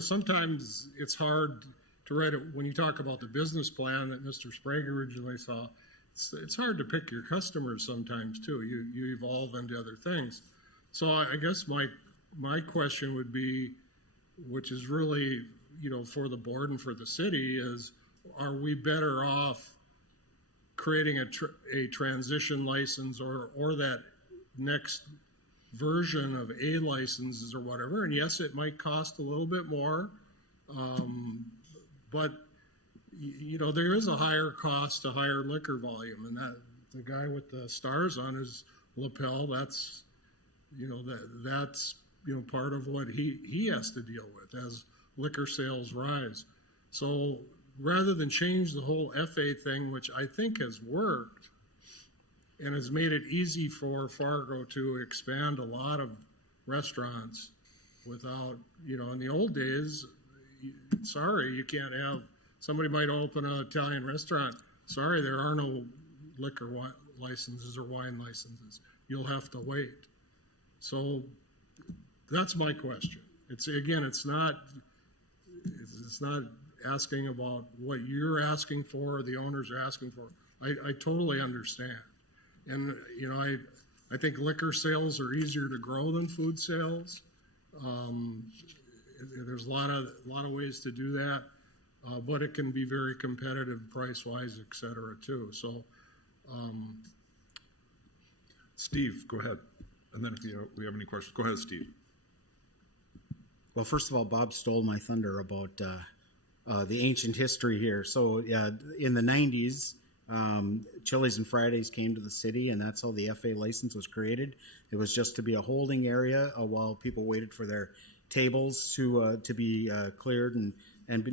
Sometimes it's hard to write it when you talk about the business plan that Mr. Sprague originally saw. It's hard to pick your customers sometimes too. You evolve into other things. So I guess my question would be, which is really for the board and for the city, is are we better off creating a transition license or that next version of A licenses or whatever? And yes, it might cost a little bit more, but there is a higher cost to higher liquor volume, and that the guy with the stars on his lapel, that's part of what he has to deal with as liquor sales rise. So rather than change the whole FA thing, which I think has worked and has made it easy for Fargo to expand a lot of restaurants without, in the old days, sorry, you can't have, somebody might open an Italian restaurant. Sorry, there are no liquor licenses or wine licenses. You'll have to wait. So that's my question. It's not asking about what you're asking for or the owners are asking for. I totally understand. And, I think liquor sales are easier to grow than food sales. There's a lot of ways to do that, but it can be very competitive price-wise, et cetera, too. So, Steve, go ahead. And then if we have any questions, go ahead, Steve. Well, first of all, Bob stole my thunder about the ancient history here. So, yeah, in the 90s, Chili's and Fridays came to the city, and that's how the FA license was created. It was just to be a holding area while people waited for their tables to be cleared and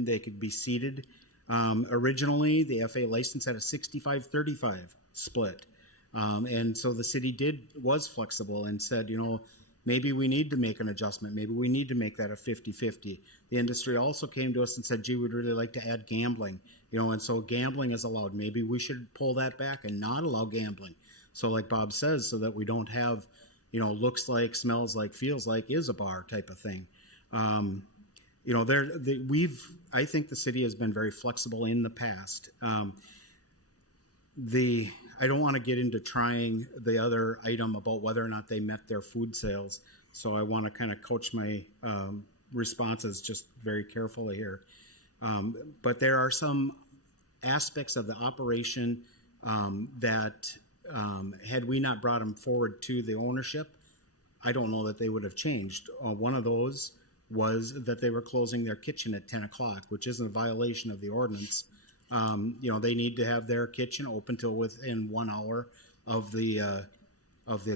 they could be seated. Originally, the FA license had a 65-35 split. And so the city was flexible and said, maybe we need to make an adjustment. Maybe we need to make that a 50-50. The industry also came to us and said, gee, we'd really like to add gambling, and so gambling is allowed. Maybe we should pull that back and not allow gambling. So like Bob says, so that we don't have, looks like, smells like, feels like is a bar type of thing. I think the city has been very flexible in the past. I don't want to get into trying the other item about whether or not they met their food sales, so I want to kind of coach my responses just very carefully here. But there are some aspects of the operation that had we not brought them forward to the ownership, I don't know that they would have changed. One of those was that they were closing their kitchen at 10 o'clock, which isn't a violation of the ordinance. They need to have their kitchen open till within 1 hour of the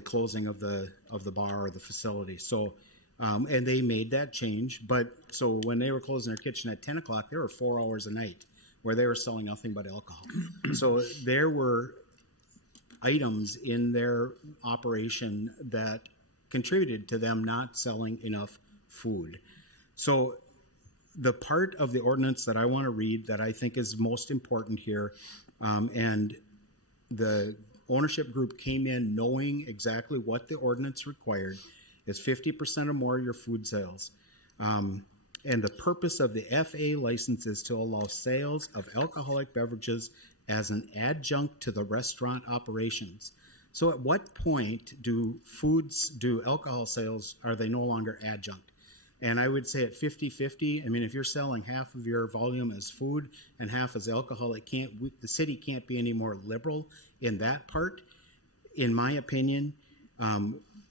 closing of the bar or the facility. So, and they made that change. But so when they were closing their kitchen at 10 o'clock, there were 4 hours a night where they were selling nothing but alcohol. So there were items in their operation that contributed to them not selling enough food. So the part of the ordinance that I want to read that I think is most important here, and the ownership group came in knowing exactly what the ordinance required, is 50% or more of your food sales. And the purpose of the FA license is to allow sales of alcoholic beverages as an adjunct to the restaurant operations. So at what point do alcohol sales, are they no longer adjunct? And I would say at 50-50, I mean, if you're selling half of your volume as food and half as alcohol, the city can't be any more liberal in that part, in my opinion,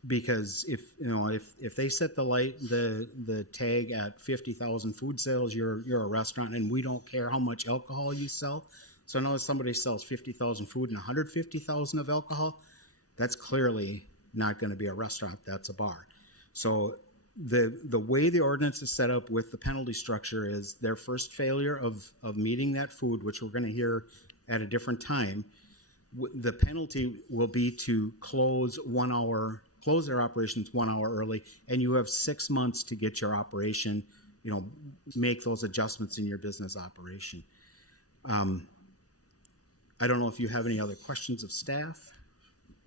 because if they set the tag at 50,000 food sales, you're a restaurant, and we don't care how much alcohol you sell. So now if somebody sells 50,000 food and 150,000 of alcohol, that's clearly not going to be a restaurant. That's a bar. So the way the ordinance is set up with the penalty structure is their first failure of meeting that food, which we're going to hear at a different time. The penalty will be to close their operations 1 hour early, and you have 6 months to get your operation, make those adjustments in your business operation. I don't know if you have any other questions of staff.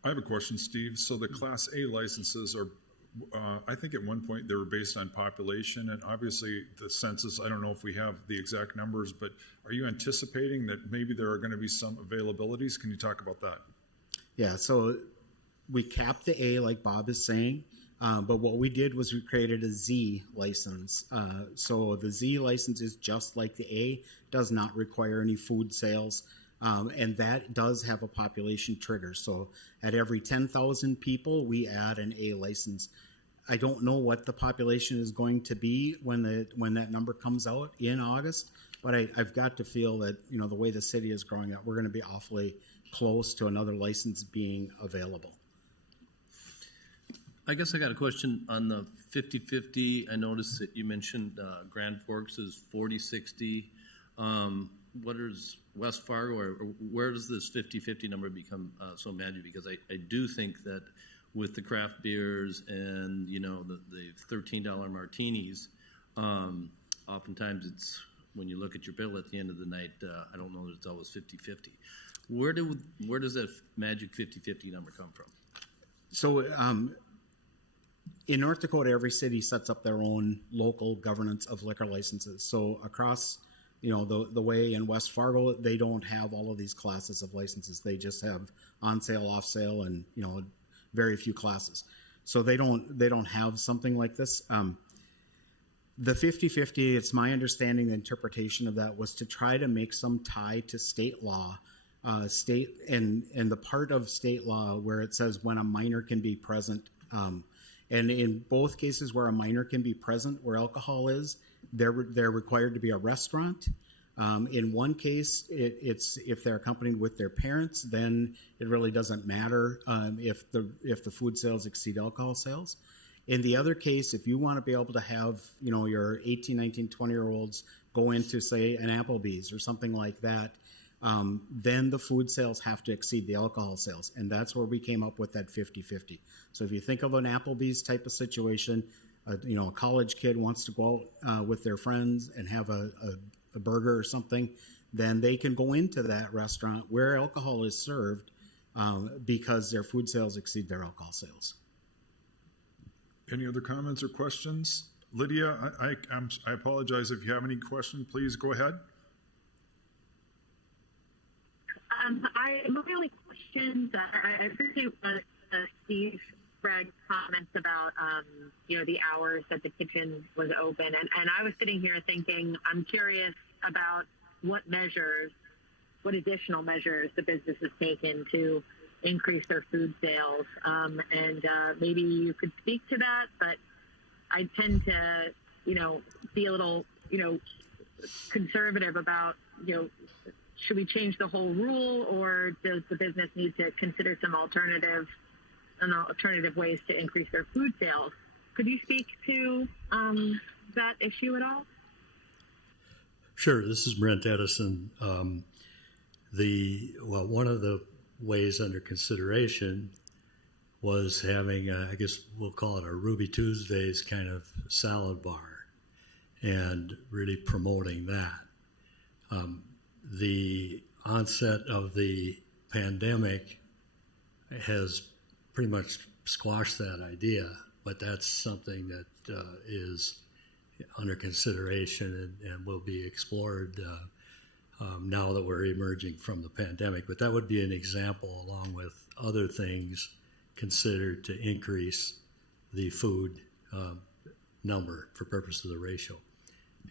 I have a question, Steve. So the Class A licenses are, I think at one point they were based on population, and obviously the census, I don't know if we have the exact numbers, but are you anticipating that maybe there are going to be some availabilities? Can you talk about that? Yeah, so we capped the A, like Bob is saying, but what we did was we created a Z license. So the Z license is just like the A, does not require any food sales. And that does have a population trigger. So at every 10,000 people, we add an A license. I don't know what the population is going to be when that number comes out in August, but I've got to feel that, the way the city is growing up, we're going to be awfully close to another license being available. I guess I got a question on the 50-50. I noticed that you mentioned Grand Forks is 40-60. What is West Fargo, or where does this 50-50 number become so magic? Because I do think that with the craft beers and, the $13 martinis, oftentimes it's, when you look at your bill at the end of the night, I don't know that it's always 50-50. Where does that magic 50-50 number come from? So in North Dakota, every city sets up their own local governance of liquor licenses. So across the way in West Fargo, they don't have all of these classes of licenses. They just have on sale, off sale, and very few classes. So they don't have something like this. The 50-50, it's my understanding the interpretation of that was to try to make some tie to state law, and the part of state law where it says when a minor can be present, And in both cases where a minor can be present where alcohol is, they're required to be a restaurant. In one case, it's if they're accompanied with their parents, then it really doesn't matter if the food sales exceed alcohol sales. In the other case, if you want to be able to have, your 18, 19, 20-year-olds go into, say, an Applebee's or something like that, then the food sales have to exceed the alcohol sales. And that's where we came up with that 50-50. So if you think of an Applebee's type of situation, a college kid wants to go out with their friends and have a burger or something, then they can go into that restaurant where alcohol is served because their food sales exceed their alcohol sales. Any other comments or questions? Lydia, I apologize if you have any questions. Please go ahead. My only question, I appreciate Steve Bragg's comments about, the hours that the kitchen was open. And I was sitting here thinking, I'm curious about what additional measures the business has taken to increase their food sales. And maybe you could speak to that, but I tend to, be a little, conservative about, should we change the whole rule, or does the business need to consider some alternative ways to increase their food sales? Could you speak to that issue at all? Sure. This is Brent Edison. One of the ways under consideration was having, I guess we'll call it a Ruby Tuesdays kind of salad bar, and really promoting that. The onset of the pandemic has pretty much squashed that idea, but that's something that is under consideration and will be explored now that we're emerging from the pandemic. But that would be an example, along with other things considered, to increase the food number for purpose of the ratio.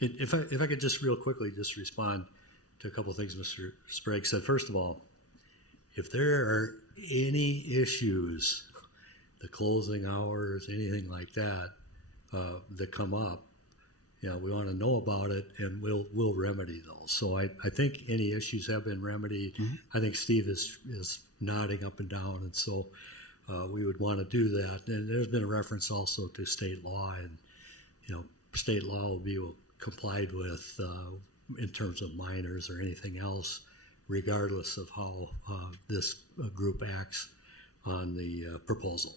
If I could just real quickly just respond to a couple of things Mr. Sprague said. First of all, if there are any issues, the closing hours, anything like that, that come up, we want to know about it, and we'll remedy those. So I think any issues have been remedied. Mm-hmm. I think Steve is nodding up and down, and so we would want to do that. And there's been a reference also to state law, and state law will be complied with in terms of minors or anything else, regardless of how this group acts on the proposal.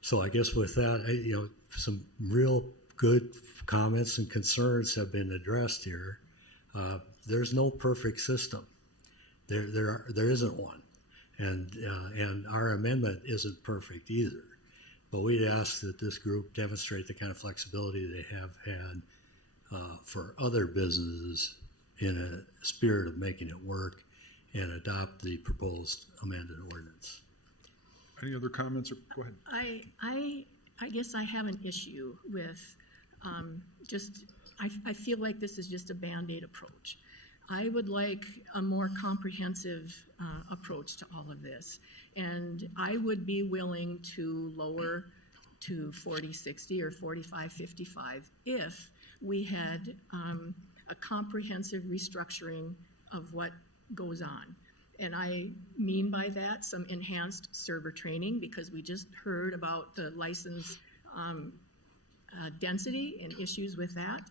So I guess with that, some real good comments and concerns have been addressed here. There's no perfect system. There isn't one, and our amendment isn't perfect either. But we'd ask that this group demonstrate the kind of flexibility they have had for other businesses in a spirit of making it work, and adopt the proposed amended ordinance. Any other comments? Or go ahead. I guess I have an issue with I feel like this is just a Band-Aid approach. I would like a more comprehensive approach to all of this, and I would be willing to lower to 40/60 or 45/55 if we had a comprehensive restructuring of what goes on. And I mean by that some enhanced server training, because we just heard about the license density and issues with that.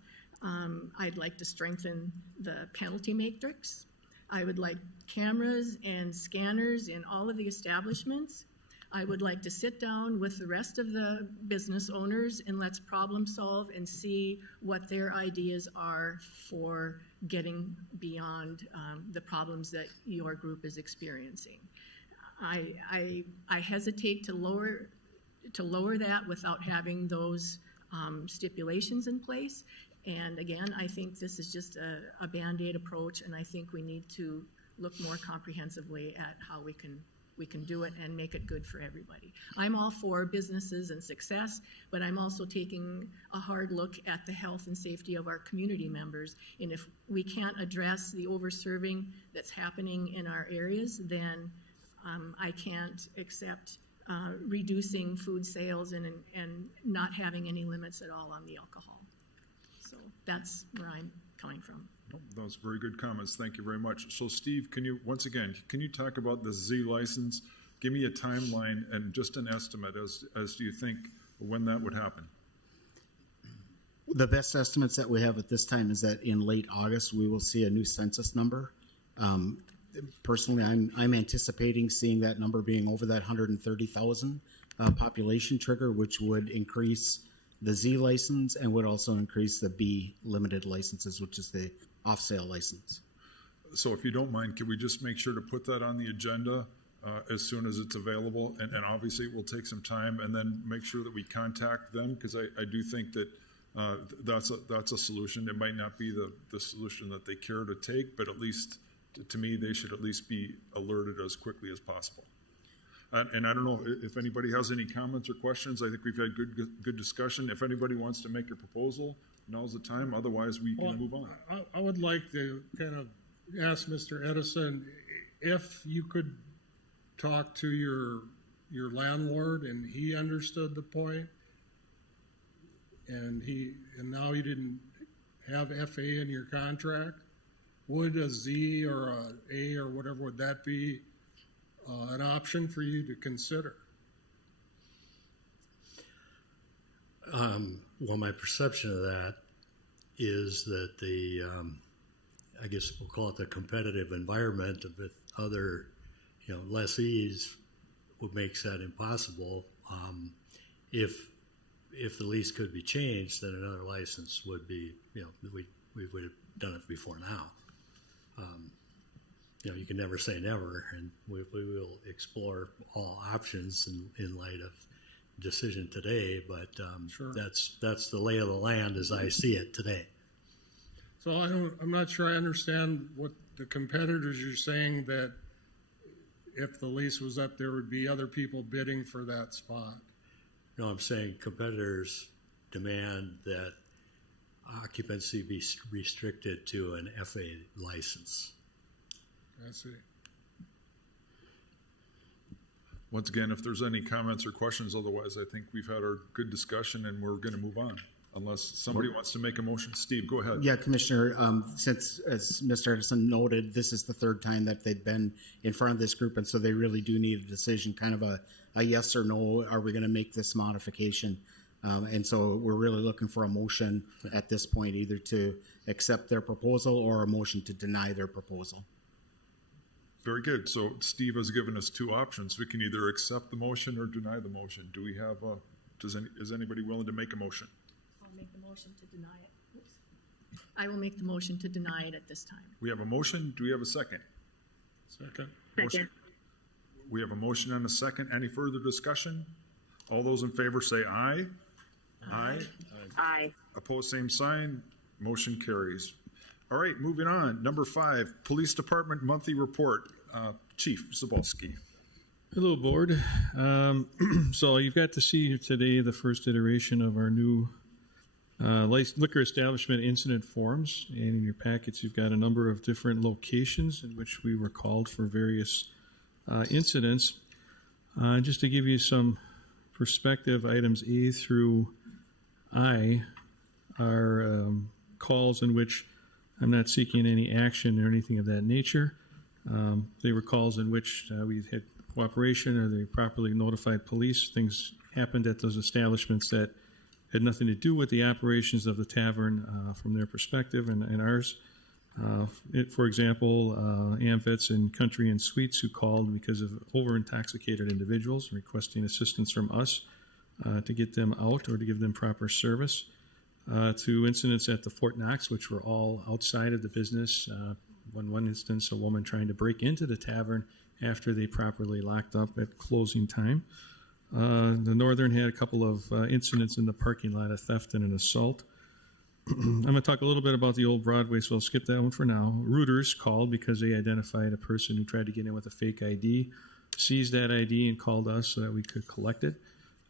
I'd like to strengthen the penalty matrix. I would like cameras and scanners in all of the establishments. I would like to sit down with the rest of the business owners and let's problem solve and see what their ideas are for getting beyond the problems that your group is experiencing. I hesitate to lower that without having those stipulations in place. And again, I think this is just a Band-Aid approach, and I think we need to look more comprehensively at how we can do it and make it good for everybody. I'm all for businesses and success, but I'm also taking a hard look at the health and safety of our community members. And if we can't address the over-serving that's happening in our areas, then I can't accept reducing food sales and not having any limits at all on the alcohol. So that's where I'm coming from. Those very good comments. Thank you very much. So Steve, can you talk about the Z license? Give me a timeline and just an estimate as do you think when that would happen? The best estimates that we have at this time is that in late August, we will see a new census number. Personally, I'm anticipating seeing that number being over that 130,000 population trigger, which would increase the Z license and would also increase the B limited licenses, which is the off-sale license. So if you don't mind, can we just make sure to put that on the agenda as soon as it's available? And obviously it will take some time, and then make sure that we contact them, because I do think that that's a solution. It might not be the solution that they care to take, but at least to me, they should at least be alerted as quickly as possible. And I don't know if anybody has any comments or questions. I think we've had good discussion. If anybody wants to make a proposal, now's the time. Otherwise, we can move on. I would like to kind of ask Mr. Edison if you could talk to your landlord and he understood the point, and now you didn't have FA in your contract. Would a Z or a A or whatever, would that be an option for you to consider? Well, my perception of that is that I guess we'll call it the competitive environment of other, lessees would make that impossible. If the lease could be changed, then another license would be, we would have done it before now. You can never say never, and we will explore all options in light of decision today, but Sure. that's the lay of the land as I see it today. So I'm not sure I understand what the competitors are saying, that if the lease was up, there would be other people bidding for that spot. No, I'm saying competitors demand that occupancy be restricted to an FA license. I see. Once again, if there's any comments or questions, otherwise I think we've had our good discussion and we're going to move on. Unless somebody wants to make a motion. Steve, go ahead. Yeah, Commissioner, since, as Mr. Edison noted, this is the third time that they've been in front of this group, and so they really do need a decision, kind of a yes or no, are we going to make this modification? And so we're really looking for a motion at this point, either to accept their proposal or a motion to deny their proposal. Very good. So Steve has given us two options. We can either accept the motion or deny the motion. Do we have is anybody willing to make a motion? I'll make the motion to deny it. Oops. I will make the motion to deny it at this time. We have a motion. Do we have a second? Second. Motion. We have a motion and a second. Any further discussion? All those in favor say aye. Aye. Aye. Opposed, same sign. Motion carries. All right, moving on. Number 5, Police Department Monthly Report. Chief Zabalski. Hello, Board. So you've got to see today the first iteration of our new liquor establishment incident forms. And in your packets, you've got a number of different locations in which we were called for various incidents. Just to give you some perspective, items A through I are calls in which I'm not seeking any action or anything of that nature. They were calls in which we had cooperation or they properly notified police. Things happened at those establishments that had nothing to do with the operations of the tavern from their perspective and ours. For example, Amvets and Country and Suites who called because of over-intoxicated individuals requesting assistance from us to get them out or to give them proper service. To incidents at the Fort Knox, which were all outside of the business. One instance, a woman trying to break into the tavern after they properly locked up at closing time. The Northern had a couple of incidents in the parking lot of theft and an assault. I'm going to talk a little bit about the old Broadway, so I'll skip that one for now. Rooters called because they identified a person who tried to get in with a fake ID, seized that ID and called us so that we could collect it.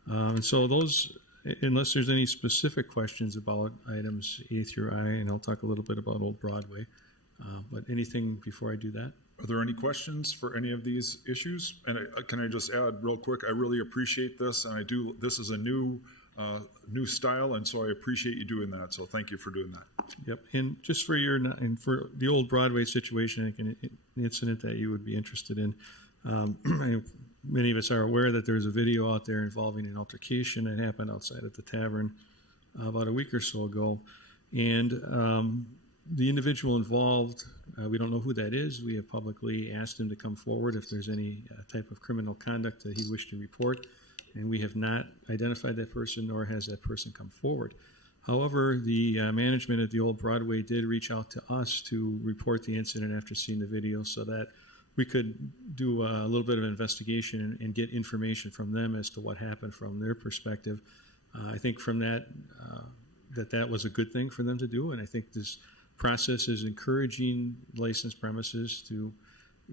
And so those, unless there's any specific questions about items A through I, and I'll talk a little bit about Old Broadway, But anything before I do that? Are there any questions for any of these issues? And can I just add real quick, I really appreciate this, and this is a new style, and so I appreciate you doing that, so thank you for doing that. Yep, and just for and for the old Broadway situation, I think an incident that you would be interested in, many of us are aware that there's a video out there involving an altercation that happened outside of the tavern about a week or so ago, and the individual involved, we don't know who that is. We have publicly asked him to come forward if there's any type of criminal conduct that he wished to report, and we have not identified that person, nor has that person come forward. However, the management at the old Broadway did reach out to us to report the incident after seeing the video so that we could do a little bit of investigation and get information from them as to what happened from their perspective. I think from that, that was a good thing for them to do, and I think this process is encouraging licensed premises to,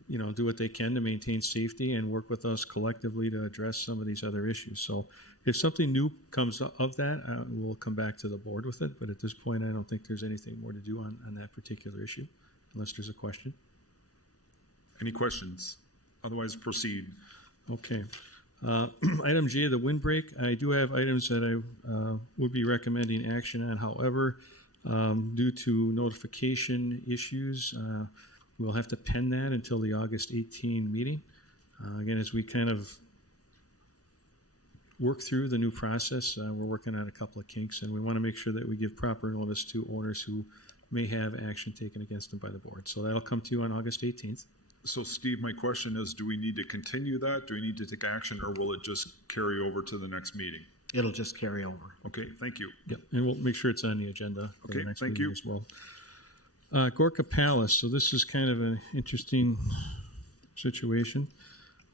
do what they can to maintain safety and work with us collectively to address some of these other issues. So if something new comes of that, we'll come back to the board with it. But at this point, I don't think there's anything more to do on that particular issue, unless there's a question. Any questions? Otherwise, proceed. Okay. Item J, the windbreak. I do have items that I would be recommending action on. However, due to notification issues, we'll have to pen that until the August 18 meeting. Again, as we kind of work through the new process, we're working on a couple of kinks, and we want to make sure that we give proper notice to owners who may have action taken against them by the board. So that'll come to you on August 18th. So, Steve, my question is, do we need to continue that? Do we need to take action, or will it just carry over to the next meeting? It'll just carry over. Okay, thank you. Yep, and we'll make sure it's on the agenda for Okay, the next thank meeting you. as well. Gorka Palace, so this is kind of an interesting situation.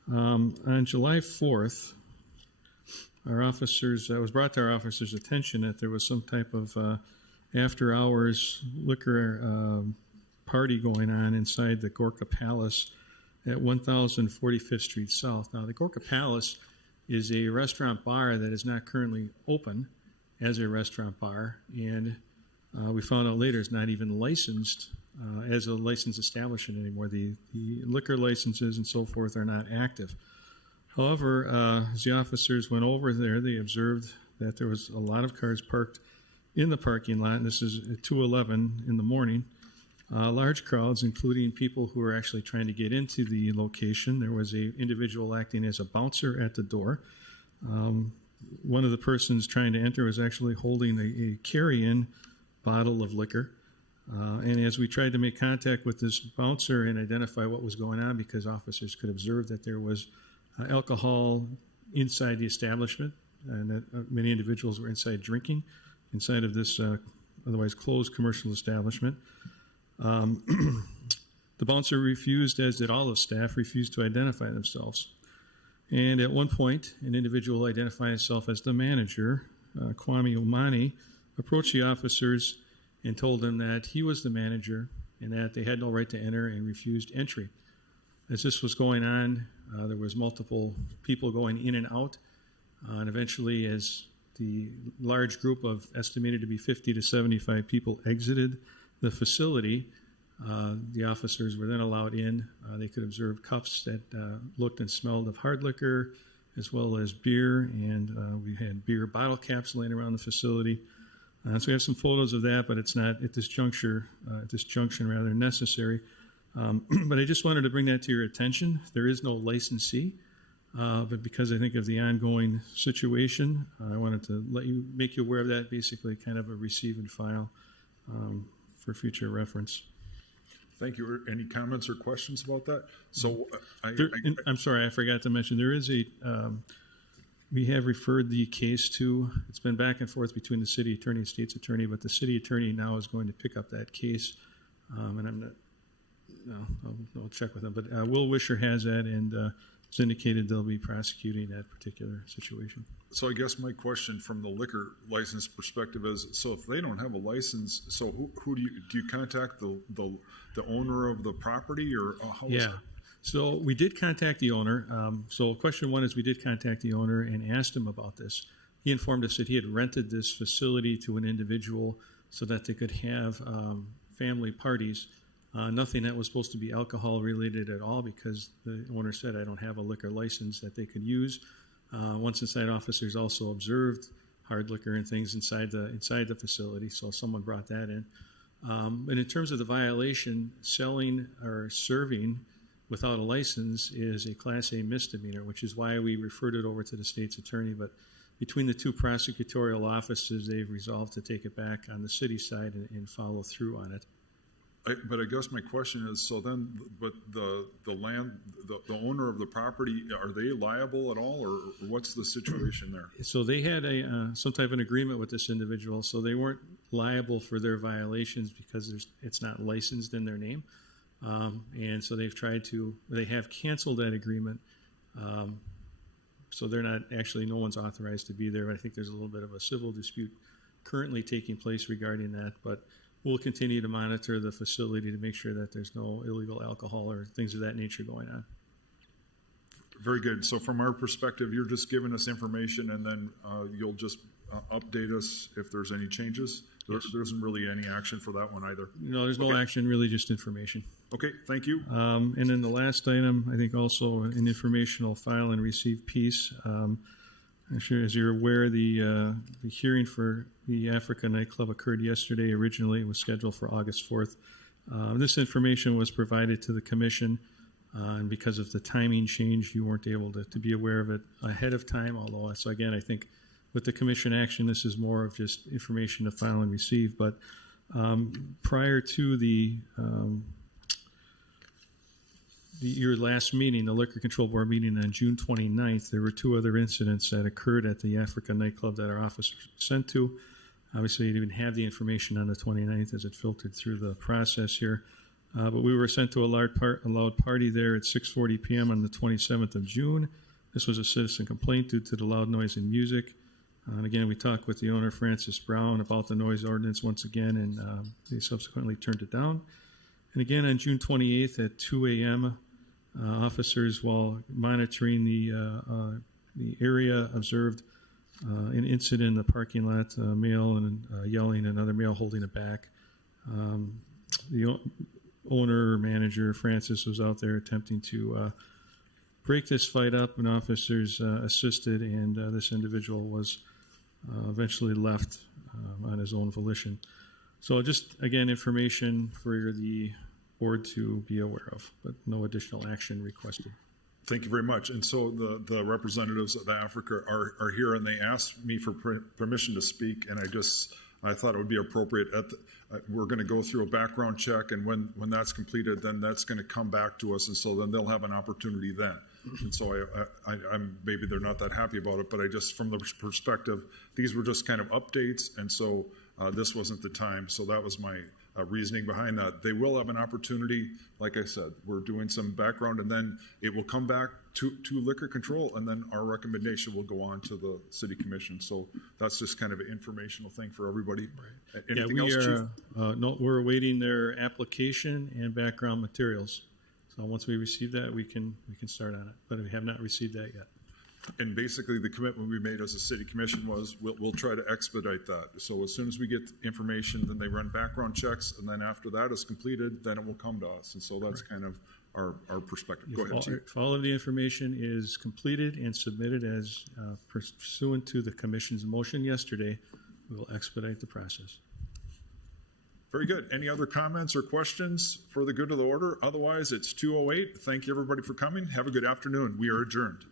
On July 4th, our officers, it was brought to our officers' attention that there was some type of after-hours liquor party going on inside the Gorka Palace at 1045th Street South. Now, the Gorka Palace is a restaurant bar that is not currently open as a restaurant bar, and we found out later it's not even licensed as a licensed establishment anymore. The liquor licenses and so forth are not active. However, as the officers went over there, they observed that there was a lot of cars parked in the parking lot, and this is at 2:11 in the morning. Large crowds, including people who were actually trying to get into the location. There was an individual acting as a bouncer at the door. One of the persons trying to enter was actually holding a carry-in bottle of liquor. And as we tried to make contact with this bouncer and identify what was going on, because officers could observe that there was alcohol inside the establishment and that many individuals were inside drinking inside of this otherwise closed commercial establishment. The bouncer refused, as did all of staff, refused to identify themselves. And at one point, an individual identifying himself as the manager, Kwame Omani, approached the officers and told them that he was the manager and that they had no right to enter and refused entry. As this was going on, there was multiple people going in and out, and eventually as the large group of estimated to be 50 to 75 people exited the facility, the officers were then allowed in. They could observe cups that looked and smelled of hard liquor, as well as beer, and we had beer bottle caps laying around the facility. So we have some photos of that, but it's not at this junction rather necessary. But I just wanted to bring that to your attention. There is no licensee, but because I think of the ongoing situation, I wanted to make you aware of that. Basically, kind of a receive and file for future reference. Thank you. Any comments or questions about that? So, I'm sorry, I forgot to mention, there is we have referred the case to, it's been back and forth between the city attorney and state's attorney, but the city attorney now is going to pick up that case. And I'm not, I'll check with them, but Will Wisher has that, and it's indicated they'll be prosecuting that particular situation. So I guess my question from the liquor license perspective is, so if they don't have a license, so who do you contact the owner of the property, or how is Yeah. So we did contact the owner. So question one is we did contact the owner and asked him about this. He informed us that he had rented this facility to an individual so that they could have family parties Nothing that was supposed to be alcohol related at all, because the owner said, I don't have a liquor license that they could use. Once inside, officers also observed hard liquor and things inside the facility, so someone brought that in. And in terms of the violation, selling or serving without a license is a Class A misdemeanor, which is why we referred it over to the state's attorney. But between the two prosecutorial offices, they've resolved to take it back on the city side and follow through on it. But I guess my question is, so then, but the owner of the property, are they liable at all, or what's the situation there? So they had some type of an agreement with this individual, so they weren't liable for their violations because it's not licensed in their name. And so they have canceled that agreement. So they're not actually, no one's authorized to be there. But I think there's a little bit of a civil dispute currently taking place regarding that. But we'll continue to monitor the facility to make sure that there's no illegal alcohol or things of that nature going on. Very good. So from our perspective, you're just giving us information, and then you'll just update us if there's any changes? There isn't really any action for that one either. No, there's no action, really just information. Okay, thank you. And then the last item, I think also an informational file and receive piece. I'm sure, as you're aware, the hearing for the Africa nightclub occurred yesterday. Originally, it was scheduled for August 4th. This information was provided to the commission, and because of the timing change, you weren't able to be aware of it ahead of time. Although, so again, I think with the commission action, this is more of just information to file and receive. But prior to your last meeting, the Liquor Control Board meeting on June 29th, there were two other incidents that occurred at the Africa nightclub that our officers were sent to. Obviously, you didn't have the information on the 29th as it filtered through the process here. But we were sent to a loud party there at 6:40 p.m. on the 27th of June. This was a citizen complaint due to the loud noise and music. And again, we talked with the owner, Francis Brown, about the noise ordinance once again, and they subsequently turned it down. And again, on June 28th at 2 a.m., officers, while monitoring the area, observed an incident in the parking lot, a male and yelling, another male holding it back. The owner or manager, Francis, was out there attempting to break this fight up, and officers assisted, and this individual was eventually left on his own volition. So just, again, information for the board to be aware of, but no additional action requested. Thank you very much. And so the representatives of Africa are here, and they asked me for permission to speak, and I thought it would be appropriate. We're going to go through a background check, and when that's completed, then that's going to come back to us, and so then they'll have an opportunity then. And so I'm maybe they're not that happy about it, but I just, from the perspective, these were just kind of updates, and so this wasn't the time. So that was my reasoning behind that. They will have an opportunity. Like I said, we're doing some background, and then it will come back to liquor control, and then our recommendation will go on to the city commission. So that's just kind of an informational thing for everybody. Right. Anything else, Chief? No, we're awaiting their application and background materials. So once we receive that, we can start on it, but we have not received that yet. And basically, the commitment we made as a city commission was we'll try to expedite that. So as soon as we get information, then they run background checks, and then after that is completed, then it will come to us. And so that's kind of our perspective. Go ahead, Chief. If all of the information is completed and submitted as pursuant to the commission's motion yesterday, we will expedite the process. Very good. Any other comments or questions for the good of the order? Otherwise, it's 2:08. Thank you, everybody, for coming. Have a good afternoon. We are adjourned.